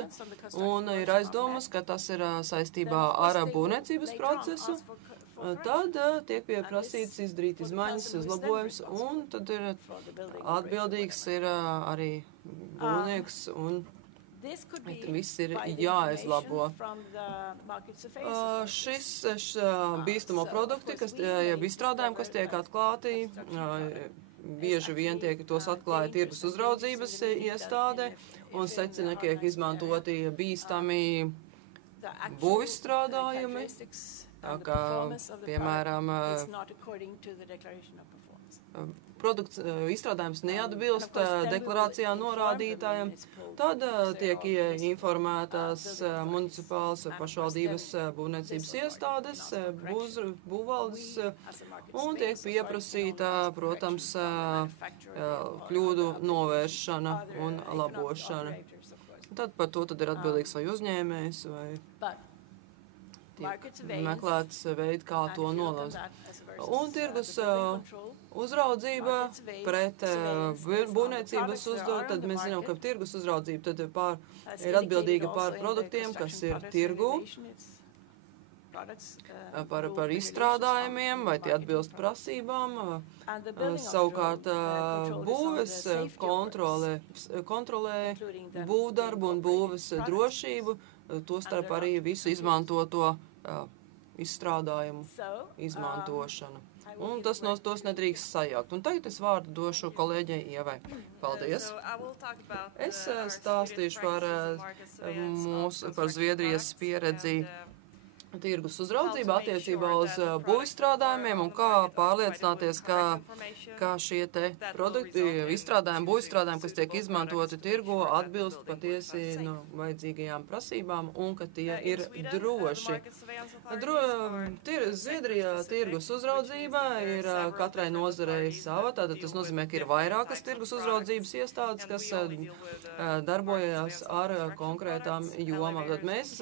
un ir aizdomas, ka tas ir saistībā ar būvniecības procesu, tad tiek pieprasīts izdarīt izmaiņas, uzlabojums, un tad ir atbildīgs ir arī būvnieks, un viss ir jāizlabo. Šis bīstamo produkti, izstrādājumi, kas tiek atklāti, bieži vien tos atklāja tirgus uzraudzības iestāde un secina, ka tiek izmantoti bīstami būvizstrādājumi, tā kā, piemēram, produkts izstrādājums neatbilst deklarācijā norādītājiem, tad tiek informētās municipālas pašvaldības būvniecības iestādes, būvvaldes, un tiek pieprasīta, protams, kļūdu novēršana un labošana. Tad par to tad ir atbildīgs vai uzņēmējs, vai tiek meklēts veidi, kā to nolauzt. Un tirgus uzraudzība pret būvniecības uzdot, tad mēs zinām, ka tirgus uzraudzība tad ir atbildīga par produktiem, kas ir tirgū, par izstrādājumiem, vai tie atbilst prasībām. Savukārt būves kontrolē būvdarbu un būves drošību, tostarp arī visu izmantoto izstrādājumu izmantošanu. Un tos nedrīkst sajaukt. Un tagad es vārdu došu kolēģei Ievai. Paldies! Es stāstīšu par Zviedrijas pieredzi tirgus uzraudzībā attiecībā uz būvizstrādājumiem un kā pārliecināties, kā šie te produkti, būvizstrādājumi, kas tiek izmantoti tirgo, atbilst patiesi vajadzīgajām prasībām un ka tie ir droši. Zviedrijā tirgus uzraudzība ir katrai nozarei sava, tātad tas nozīmē, ka ir vairākas tirgus uzraudzības iestādes, kas darbojas ar konkrētām jomām. Tad mēs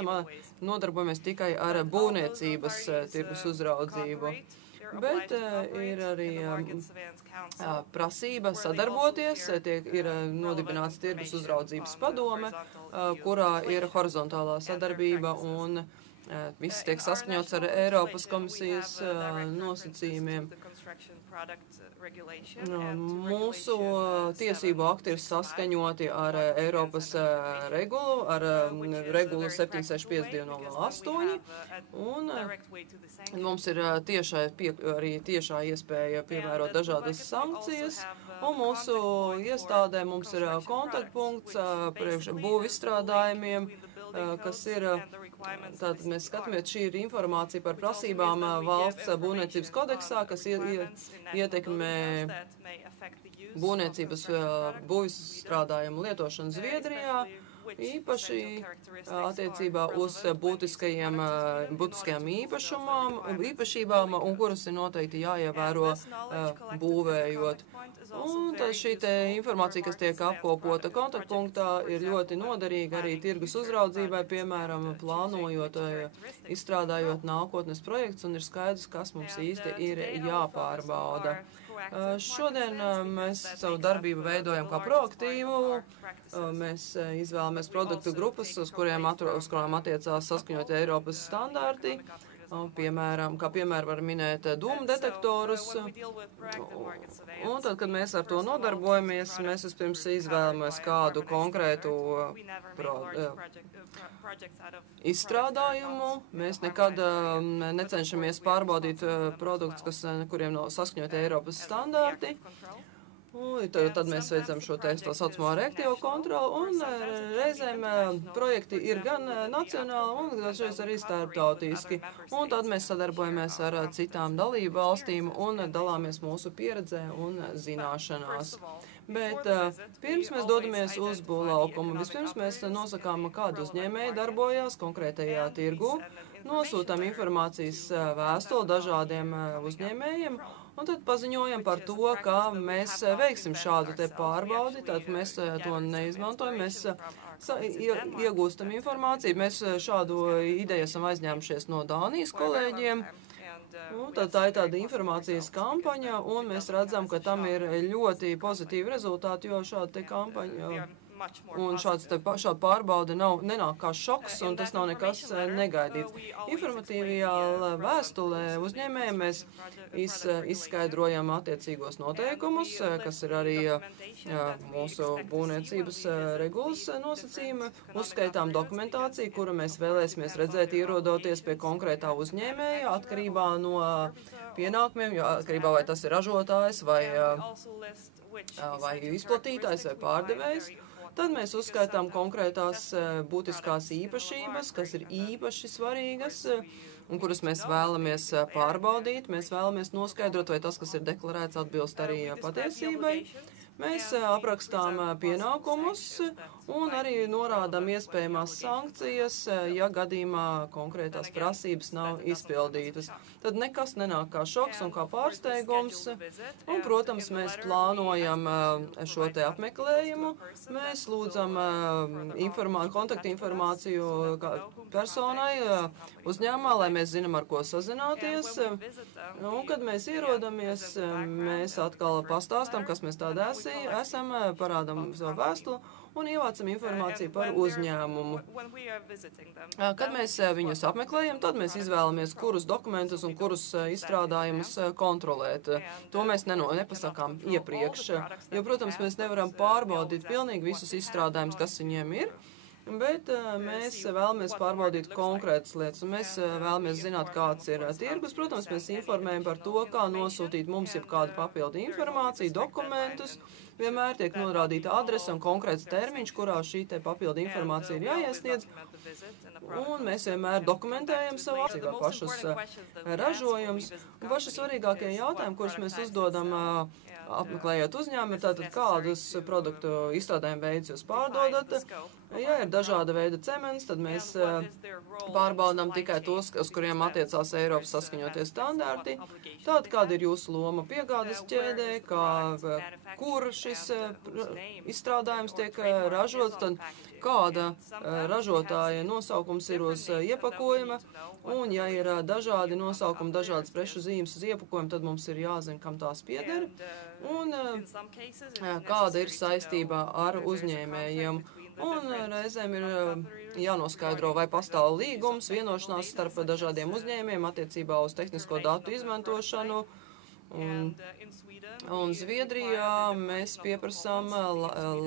nodarbojamies tikai ar būvniecības tirgus uzraudzību, bet ir arī prasība sadarboties, ir nodibināts tirgus uzraudzības padome, kurā ir horizontālā sadarbība un viss tiek saskaņots ar Eiropas komisijas nosacījumiem. Mūsu tiesību akti ir saskaņoti ar Eiropas regulu, ar regulu 765/2008, un mums ir arī tiešā iespēja piemērot dažādas sankcijas, un mūsu iestādē mums ir kontaktpunkts priekš būvizstrādājumiem, kas ir, tātad mēs skatāmies, šī ir informācija par prasībām valsts būvniecības kodeksā, kas ietekmē būvizstrādājumu lietošanu Zviedrijā, īpaši attiecībā uz būtiskajām īpašībām, un kuras ir noteikti jāievēro būvējot. Un šī informācija, kas tiek apkopota kontaktpunktā, ir ļoti noderīga arī tirgus uzraudzībai, piemēram, plānojot, izstrādājot nākotnes projekts, un ir skaidrs, kas mums īsti ir jāpārbauda. Šodien mēs savu darbību veidojam kā proaktīvu. Mēs izvēlamies produktu grupas, uz kurām attiecās saskaņot Eiropas standarti. Kā piemēru var minēt dūmu detektorus. Un tad, kad mēs ar to nodarbojamies, mēs vispirms izvēlamies kādu konkrētu izstrādājumu. Mēs nekad necenšamies pārbaudīt produktus, kuriem nav saskaņoti Eiropas standarti. Tad mēs veicam šo tā saucamo reaktīvo kontroli, un reizēm projekti ir gan nacionāli, un dažreiz arī starptautiski. Un tad mēs sadarbojamies ar citām dalību valstīm un dalāmies mūsu pieredzē un zināšanās. Bet pirms mēs dodamies uz būvlaukumu, vispirms mēs nosakām, kādu uzņēmēju darbojās konkrētajā tirgu, nosūtām informācijas vēstuli dažādiem uzņēmējiem, un tad paziņojam par to, ka mēs veiksim šādu te pārbaudi, tad mēs to neizmantojam, mēs iegūstam informāciju, mēs šādu ideju esam aizņēmušies no Dānijas kolēģiem. Tad tā ir tāda informācijas kampaņa, un mēs redzam, ka tam ir ļoti pozitīvi rezultāti, jo šāda te kampaņa un šāda pārbaude nenāk kā šoks, un tas nav nekas negaidīts. Informatīvajā vēstulē uzņēmējiem mēs izskaidrojam attiecīgos noteikumus, kas ir arī mūsu būvniecības regulas nosacījumi, uzskaitām dokumentāciju, kuru mēs vēlēsimies redzēt ierodoties pie konkrētā uzņēmēja atkarībā no pienākumiem, jo atkarībā vai tas ir ražotājs vai izplatītājs vai pārdevējs. Tad mēs uzskaitām konkrētās būtiskās īpašības, kas ir īpaši svarīgas, un kurus mēs vēlamies pārbaudīt. Mēs vēlamies noskaidrot, vai tas, kas ir deklarēts, atbilst arī patiesībai. Mēs aprakstām pienākumus un arī norādām iespējamās sankcijas, ja gadījumā konkrētās prasības nav izpildītas. Tad nekas nenāk kā šoks un kā pārsteigums. Un, protams, mēs plānojam šo te apmeklējumu. Mēs lūdzam kontaktinformāciju personai uzņēmumā, lai mēs zinām, ar ko sazināties. Un, kad mēs ierodamies, mēs atkal pastāstam, kas mēs tādi esam, parādam savu vēstuli un ievācam informāciju par uzņēmumu. Kad mēs viņus apmeklējam, tad mēs izvēlamies, kurus dokumentus un kurus izstrādājumus kontrolēt. To mēs nepasakām iepriekš, jo, protams, mēs nevaram pārbaudīt pilnīgi visus izstrādājumus, kas viņiem ir. Bet mēs vēlamies pārbaudīt konkrētas lietas, un mēs vēlamies zināt, kāds ir tirgus. Protams, mēs informējam par to, kā nosūtīt mums jebkādu papildu informāciju, dokumentus. Vienmēr tiek norādīta adrese un konkrēts termiņš, kurā šī te papildu informācija ir jāiesniedz. Un mēs vienmēr dokumentējam savu acīm pašus ražojumus. Un paši svarīgākie jautājumi, kurus mēs uzdodam apmeklējot uzņēmumu, ir tātad, kādus produktu izstrādājumu veidus jūs pārdodat. Ja ir dažāda veida cements, tad mēs pārbaudām tikai tos, uz kuriem attiecās Eiropas saskaņotie standarti. Tātad, kāda ir jūsu loma piegādes ķēdē, kur šis izstrādājums tiek ražots, tad kāda ražotāja nosaukums ir uz iepakojuma, un ja ir dažādi nosaukumi, dažādas prešu zīmes uz iepakojuma, tad mums ir jāzina, kam tās pieder, un kāda ir saistībā ar uzņēmējiem. Un reizēm ir jānoskaidro, vai pastāv līgums, vienošanās starp dažādiem uzņēmējiem attiecībā uz tehnisko datu izmantošanu. Un Zviedrijā mēs pieprasām,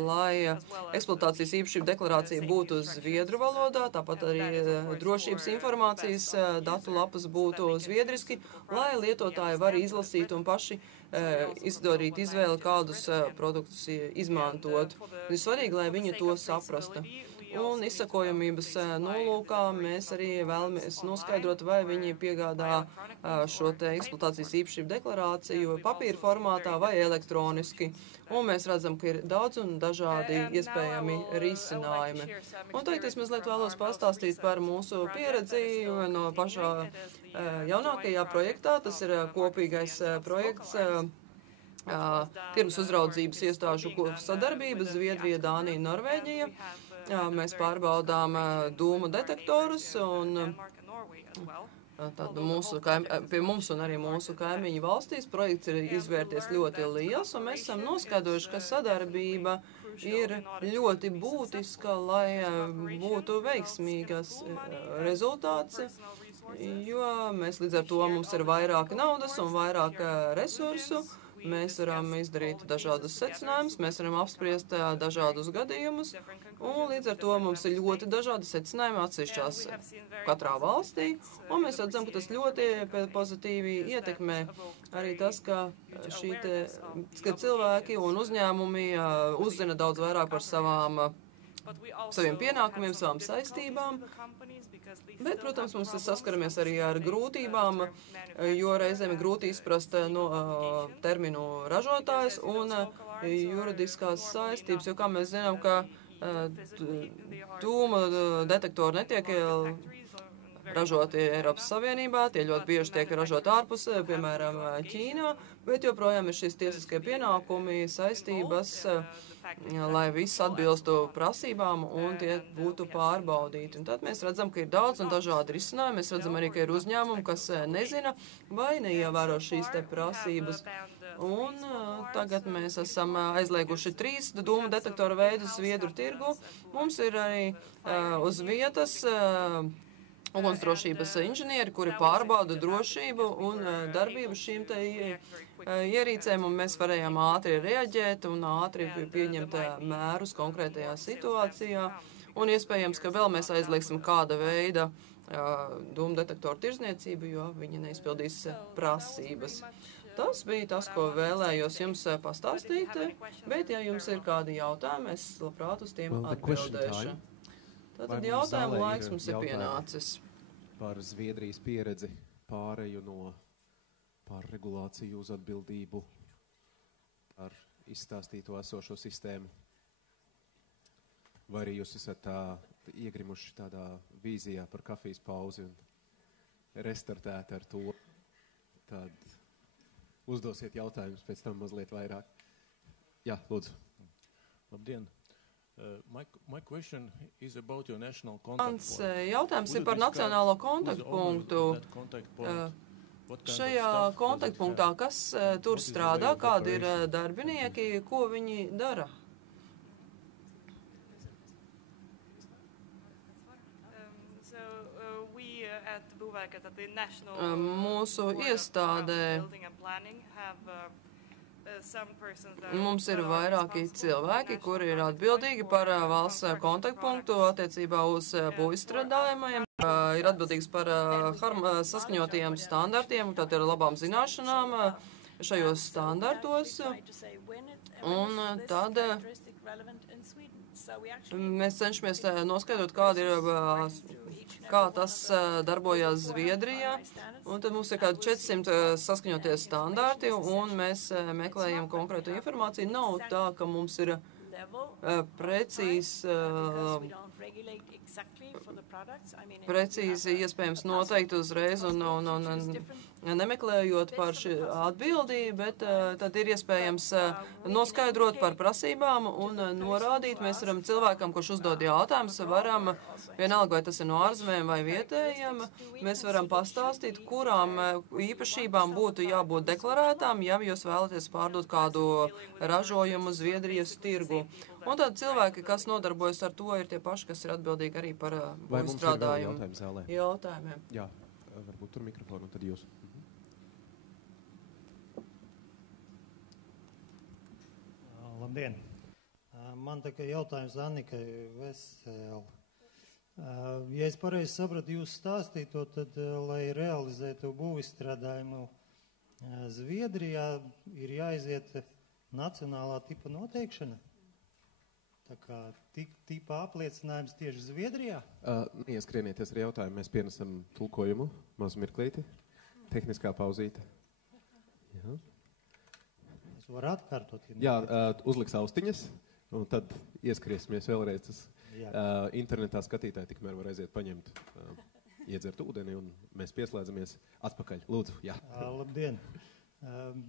lai eksploatācijas īpašība deklarācija būtu zviedru valodā, tāpat arī drošības informācijas datu lapas būtu zviedriski, lai lietotāji var izlasīt un paši izdarīt izvēli, kādus produktus izmantot. Ir svarīgi, lai viņi to saprastu. Un izsakojamības nolūkā mēs arī vēlamies noskaidrot, vai viņi piegādā šo te eksploatācijas īpašību deklarāciju papīra formātā vai elektroniski. Un mēs redzam, ka ir daudz un dažādi iespējami risinājumi. Un tagad es mazliet vēlos pastāstīt par mūsu pieredzi no pašā jaunākajā projektā. Tas ir kopīgais projekts tirgus uzraudzības iestāžu sadarbības Zviedrija, Dānija, Norvēģija. Mēs pārbaudām dūmu detektorus un pie mums un arī mūsu kaimiņu valstīs projekts ir izvērties ļoti liels, un mēs esam noskaidrojuši, ka sadarbība ir ļoti būtiska, lai būtu veiksmīgas rezultāts, jo mēs līdz ar to mums ir vairāk naudas un vairāk resursu. Mēs varam izdarīt dažādus secinājumus, mēs varam apspriest dažādus gadījumus, un līdz ar to mums ir ļoti dažādi secinājumi atsevišķās katrā valstī, un mēs redzam, ka tas ļoti pozitīvi ietekmē arī tas, ka cilvēki un uzņēmumi uzzina daudz vairāk par saviem pienākumiem, savām saistībām. Bet, protams, mums saskaramies arī ar grūtībām, jo reizēm ir grūti izprast terminu ražotājs un juridiskās saistības, jo, kā mēs zinām, ka dūmu detektori netiek ražoti Eiropas Savienībā, tie ļoti bieži tiek ražoti ārpus, piemēram, Ķīnā, bet joprojām ir šīs tiesiskie pienākumi, saistības, lai viss atbilstu prasībām un tie būtu pārbaudīti. Un tad mēs redzam, ka ir daudz un dažādi risinājumi. Mēs redzam arī, ka ir uzņēmumi, kas nezina vai neievēro šīs te prasības. Un tagad mēs esam aizlieguši 3 dūmu detektoru veidus Zviedru tirgu. Mums ir arī uz vietas ugunsdrošības inženieri, kuri pārbauda drošību un darbību šīm te ierīcēm, un mēs varējām ātri reaģēt un ātri pieņemt mērus konkrētajā situācijā. Un iespējams, ka vēl mēs aizliegsim kāda veida dūmu detektoru tirzniecību, jo viņi neizpildīs prasības. Tas bija tas, ko vēlējos jums pastāstīt, bet ja jums ir kādi jautājumi, es labprāt uz tiem atbildēšu. Tātad jautājumu laiks mums ir pienācis. par Zviedrijas pieredzi pāreju no pārregulāciju uz atbildību par izstāstīto esošo sistēmu. Vai arī jūs esat iegrimuši tādā vīzijā par kafijas pauzi un restartēti ar to, tad uzdosiet jautājumus pēc tam mazliet vairāk. Jā, lūdzu. Labdien. My question is about your national contact point. Mans jautājums ir par nacionālo kontaktpunktu. Šajā kontaktpunktā, kas tur strādā, kādi ir darbinieki, ko viņi dara? Mūsu iestādē mums ir vairāki cilvēki, kuri ir atbildīgi par valsts kontaktpunktu attiecībā uz būvstrādājumiem, ir atbildīgs par saskaņotajiem standartiem, tad ir labām zināšanām šajos standartos, un tad mēs cenšamies noskaidrot, kā tas darbojās Zviedrijā, un tad mums ir kādi 400 saskaņotie standarti, un mēs meklējam konkrētu informāciju. Nav tā, ka mums ir precīzi iespējams noteikt uzreiz un nemeklējot par šī atbildību, bet tad ir iespējams noskaidrot par prasībām un norādīt. Mēs varam cilvēkam, kurš uzdod jautājumus, varam, vienalga vai tas ir no ārzemēm vai vietējiem, mēs varam pastāstīt, kurām īpašībām būtu jābūt deklarētām, ja jūs vēlaties pārdot kādu ražojumu Zviedrijas tirgu. Un tad cilvēki, kas nodarbojas ar to, ir tie paši, kas ir atbildīgi arī par strādājumu jautājumiem. Jā, varbūt tur mikrofonu, un tad jūs. Labdien! Man tikai jautājums Annikai Veseli. Ja es pareizi sapratu jūs stāstīto, tad, lai realizētu būvizstrādājumu Zviedrijā, ir jāiziet nacionālā tipa noteikšana? Tā kā tipa apliecinājums tieši Zviedrijā? Neieskrienieties ar jautājumu, mēs pienesam tulkojumu, mazu mirklīti, tehniskā pauzīte. Jā. Es varu atkārtot. Jā, uzliks austiņas, un tad ieskriesimies vēlreiz. Tas internetā skatītāji tikmēr var aiziet paņemt, iedzert ūdeni, un mēs pieslēdzamies atpakaļ. Lūdzu, jā. Labdien!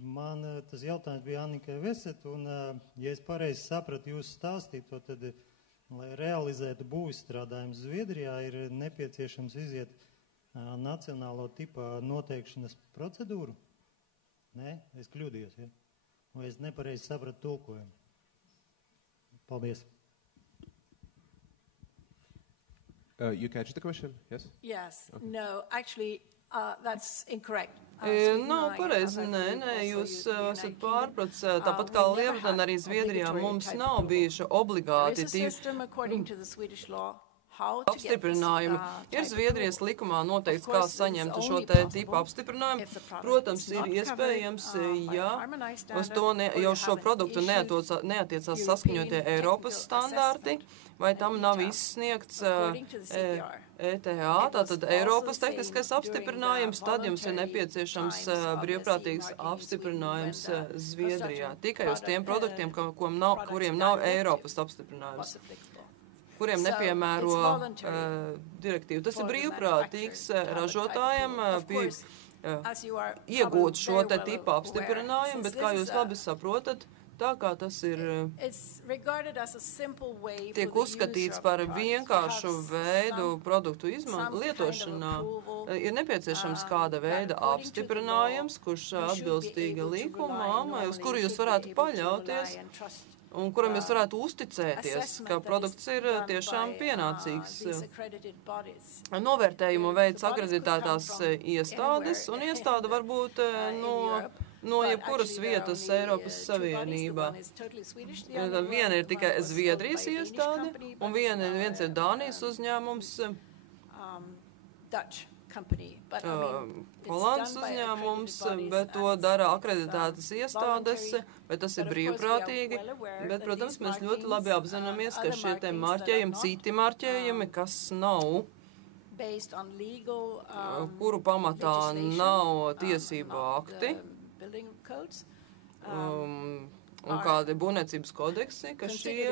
Man tas jautājums bija Annikai Veset, un, ja es pareizi sapratu jūsu stāstīto, tad, lai realizētu būvizstrādājumus Zviedrijā, ir nepieciešams iziet nacionālo tipa noteikšanas procedūru? Nē, es kļūdījos, ja? Vai es nepareizi sapratu tulkojumu? Paldies. You catch the question? Yes? Yes. Okay. No, actually, that's incorrect. Nav pareizi, nē, jūs esat pārprats, tāpat kā Lielbritānija, arī Zviedrijā mums nav bijuši obligāti apstiprinājumi. Ir Zviedrijas likumā noteikts, kā saņemt šo te tipu apstiprinājumu. Protams, ir iespējams, ja uz to jau šo produktu neatiecās saskaņotie Eiropas standarti, vai tam nav izsniegts ETA, tātad Eiropas tehniskais apstiprinājums, tad jums ir nepieciešams brīvprātīgs apstiprinājums Zviedrijā. Tikai uz tiem produktiem, kuriem nav Eiropas apstiprinājums, kuriem nepiemēro direktīvu. Tas ir brīvprātīgs ražotājiem iegūt šo te tipu apstiprinājumu, bet kā jūs labi saprotat, tā kā tas ir tiek uzskatīts par vienkāršu veidu produktu lietošanā, ir nepieciešams kāda veida apstiprinājums, kurš atbilstīgi likumām, uz kuru jūs varētu paļauties un kuram jūs varētu uzticēties, ka produkts ir tiešām pienācīgs. Novērtējumu veids akreditētās iestādes, un iestāde var būt no jebkuras vietas Eiropas Savienībā. Viena ir tikai Zviedrijas iestāde, un viens ir Dānijas uzņēmums, Holandas uzņēmums, bet to dara akreditētas iestādes, bet tas ir brīvprātīgi. Bet, protams, mēs ļoti labi apzināmies, ka šie te marķējumi, citi marķējumi, kas nav based on legal kuru pamatā nav tiesību akti. Building codes. Un kādi būvniecības kodeksi, ka šie,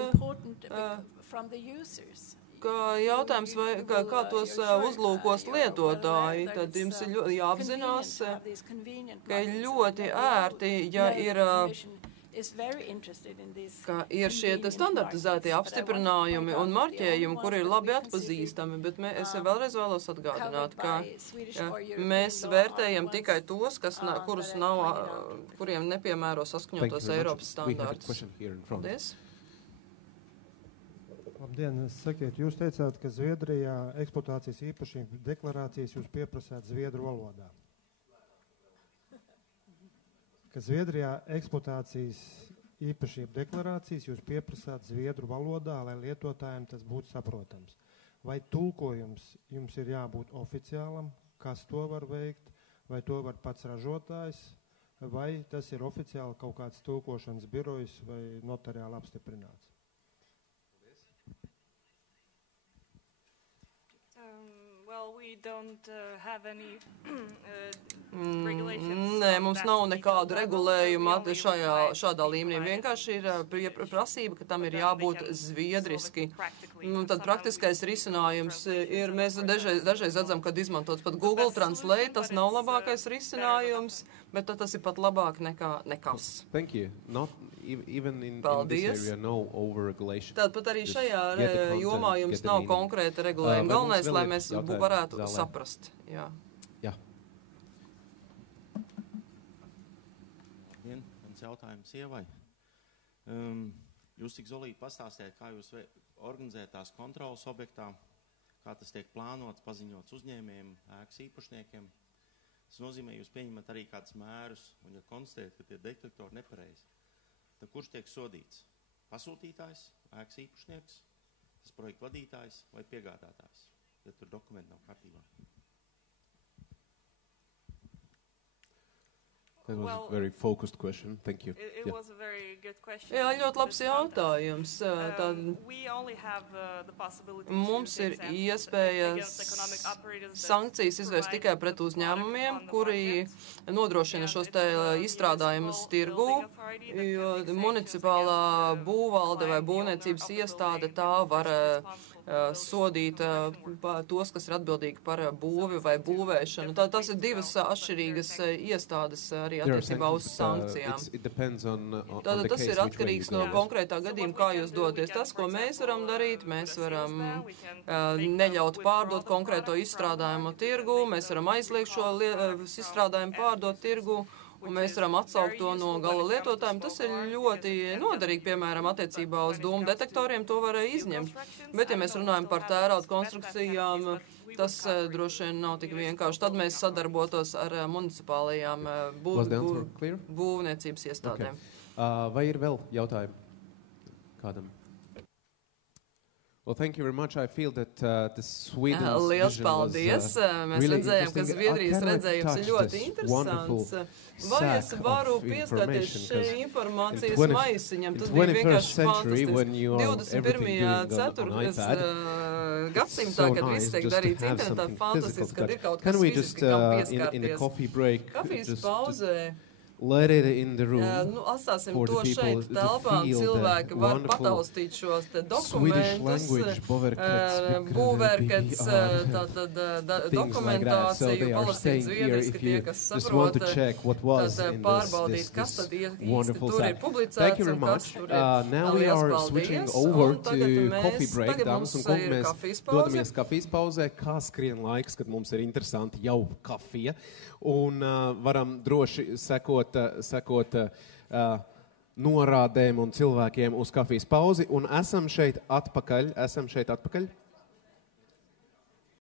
ka jautājums, vai, kā tos uzlūkos lietotāji, tad jums ir jāapzinās, ka ir ļoti ērti, ja ir, ka ir šie standartizētie apstiprinājumi un marķējumi, kuri ir labi atpazīstami, bet es vēlreiz vēlos atgādināt, ka mēs vērtējam tikai tos, kuriem nepiemēro saskaņotos Eiropas standārtus. Paldies. Labdien, sakiet, jūs teicāt, ka Zviedrijā eksploatācijas īpašību deklarācijas jūs pieprasāt zviedru valodā. Ka Zviedrijā eksploatācijas īpašību deklarācijas jūs pieprasāt zviedru valodā, lai lietotājiem tas būtu saprotams. Vai tulkojums jums ir jābūt oficiālam, kas to var veikt, vai to var pats ražotājs, vai tas ir oficiāli kaut kāds tulkošanas birojs vai notariāli apstiprināts? Well, we don't have any regulations. Nē, mums nav nekādu regulējumu šādā līmenī. Vienkārši ir prasība, ka tam ir jābūt zviedriski. Tad praktiskais risinājums ir, mēs dažreiz redzam, kad izmantots pat Google Translate, tas nav labākais risinājums, bet tas ir pat labāk nekā nekas. Thank you. Even in Paldies. This area, no over-regulation. Tāpat arī šajā jomā jums nav konkrēta regulējuma. Galvenais, lai mēs varētu saprast. Jā. Mans jautājums Ievai. Jūs tik zolīti pastāstījāt, kā jūs organizējat tās kontrolas objektā, kā tas tiek plānots, paziņots uzņēmējiem, ēkas īpašniekiem. Tas nozīmē, jūs pieņemat arī kādus mērus, un ja konstatējat, ka tie detektori nepareizi, tad kurš tiek sodīts? Pasūtītājs, ēkas īpašnieks, tas projekta vadītājs vai piegādātājs, ja tur dokumenti nav kārtībā? That was a very focused question. Thank you. It was a very good question. Jā, ļoti labs jautājums. Mums ir iespējas sankcijas izvērst tikai pret uzņēmumiem, kuri nodrošina šos te izstrādājumus tirgū, jo municipālā būvvalde vai būvniecības iestāde tā var sodīt tos, kas ir atbildīgi par būvi vai būvēšanu. Tas ir divas atšķirīgas iestādes arī attiecībā uz sankcijām. Tātad tas ir atkarīgs no konkrētā gadījuma, kā jūs doties. Tas, ko mēs varam darīt, mēs varam neļaut pārdot konkrēto izstrādājumu tirgu, mēs varam aizliegt šo izstrādājumu pārdot tirgu, un mēs varam atsaukt to no gala lietotājiem. Tas ir ļoti noderīgi, piemēram, attiecībā uz dūmu detektoriem, to var izņemt. Bet, ja mēs runājam par tērauda konstrukcijām, tas droši vien nav tik vienkārši. Tad mēs sadarbotos ar municipālajām būvniecības iestādēm. Okay. Vai ir vēl jautājumi kādam? Well, thank you very much. I feel that the Sweden's Liels paldies. Mēs redzējām, ka Zviedrijas redzējums ir ļoti interesants. Vai es varu pieskarties šai informācijas maisiņam? Tas bija vienkārši fantastiski. 21. gadsimtā, kad viss tiek darīts internetā, fantastiski, kad ir kaut kas fiziski, kam pieskarties. Kafijas pauzē. Let it in the room atstāsim to šeit telpā, un cilvēki var pataustīt šos te dokumentus, būverkets, tātad dokumentāciju, palasīt zviedriski tie, kas saprot, tad pārbaudīt, kas tad īsti tur ir publicēts un kas tur ir. Liels paldies, un tagad mums ir kafijas pauze. Dodamies kafijas pauzē, kā skrien laiks, kad mums ir interesanti jau kafija, un varam droši sekot norādēm un cilvēkiem uz kafijas pauzi, un esam šeit atpakaļ.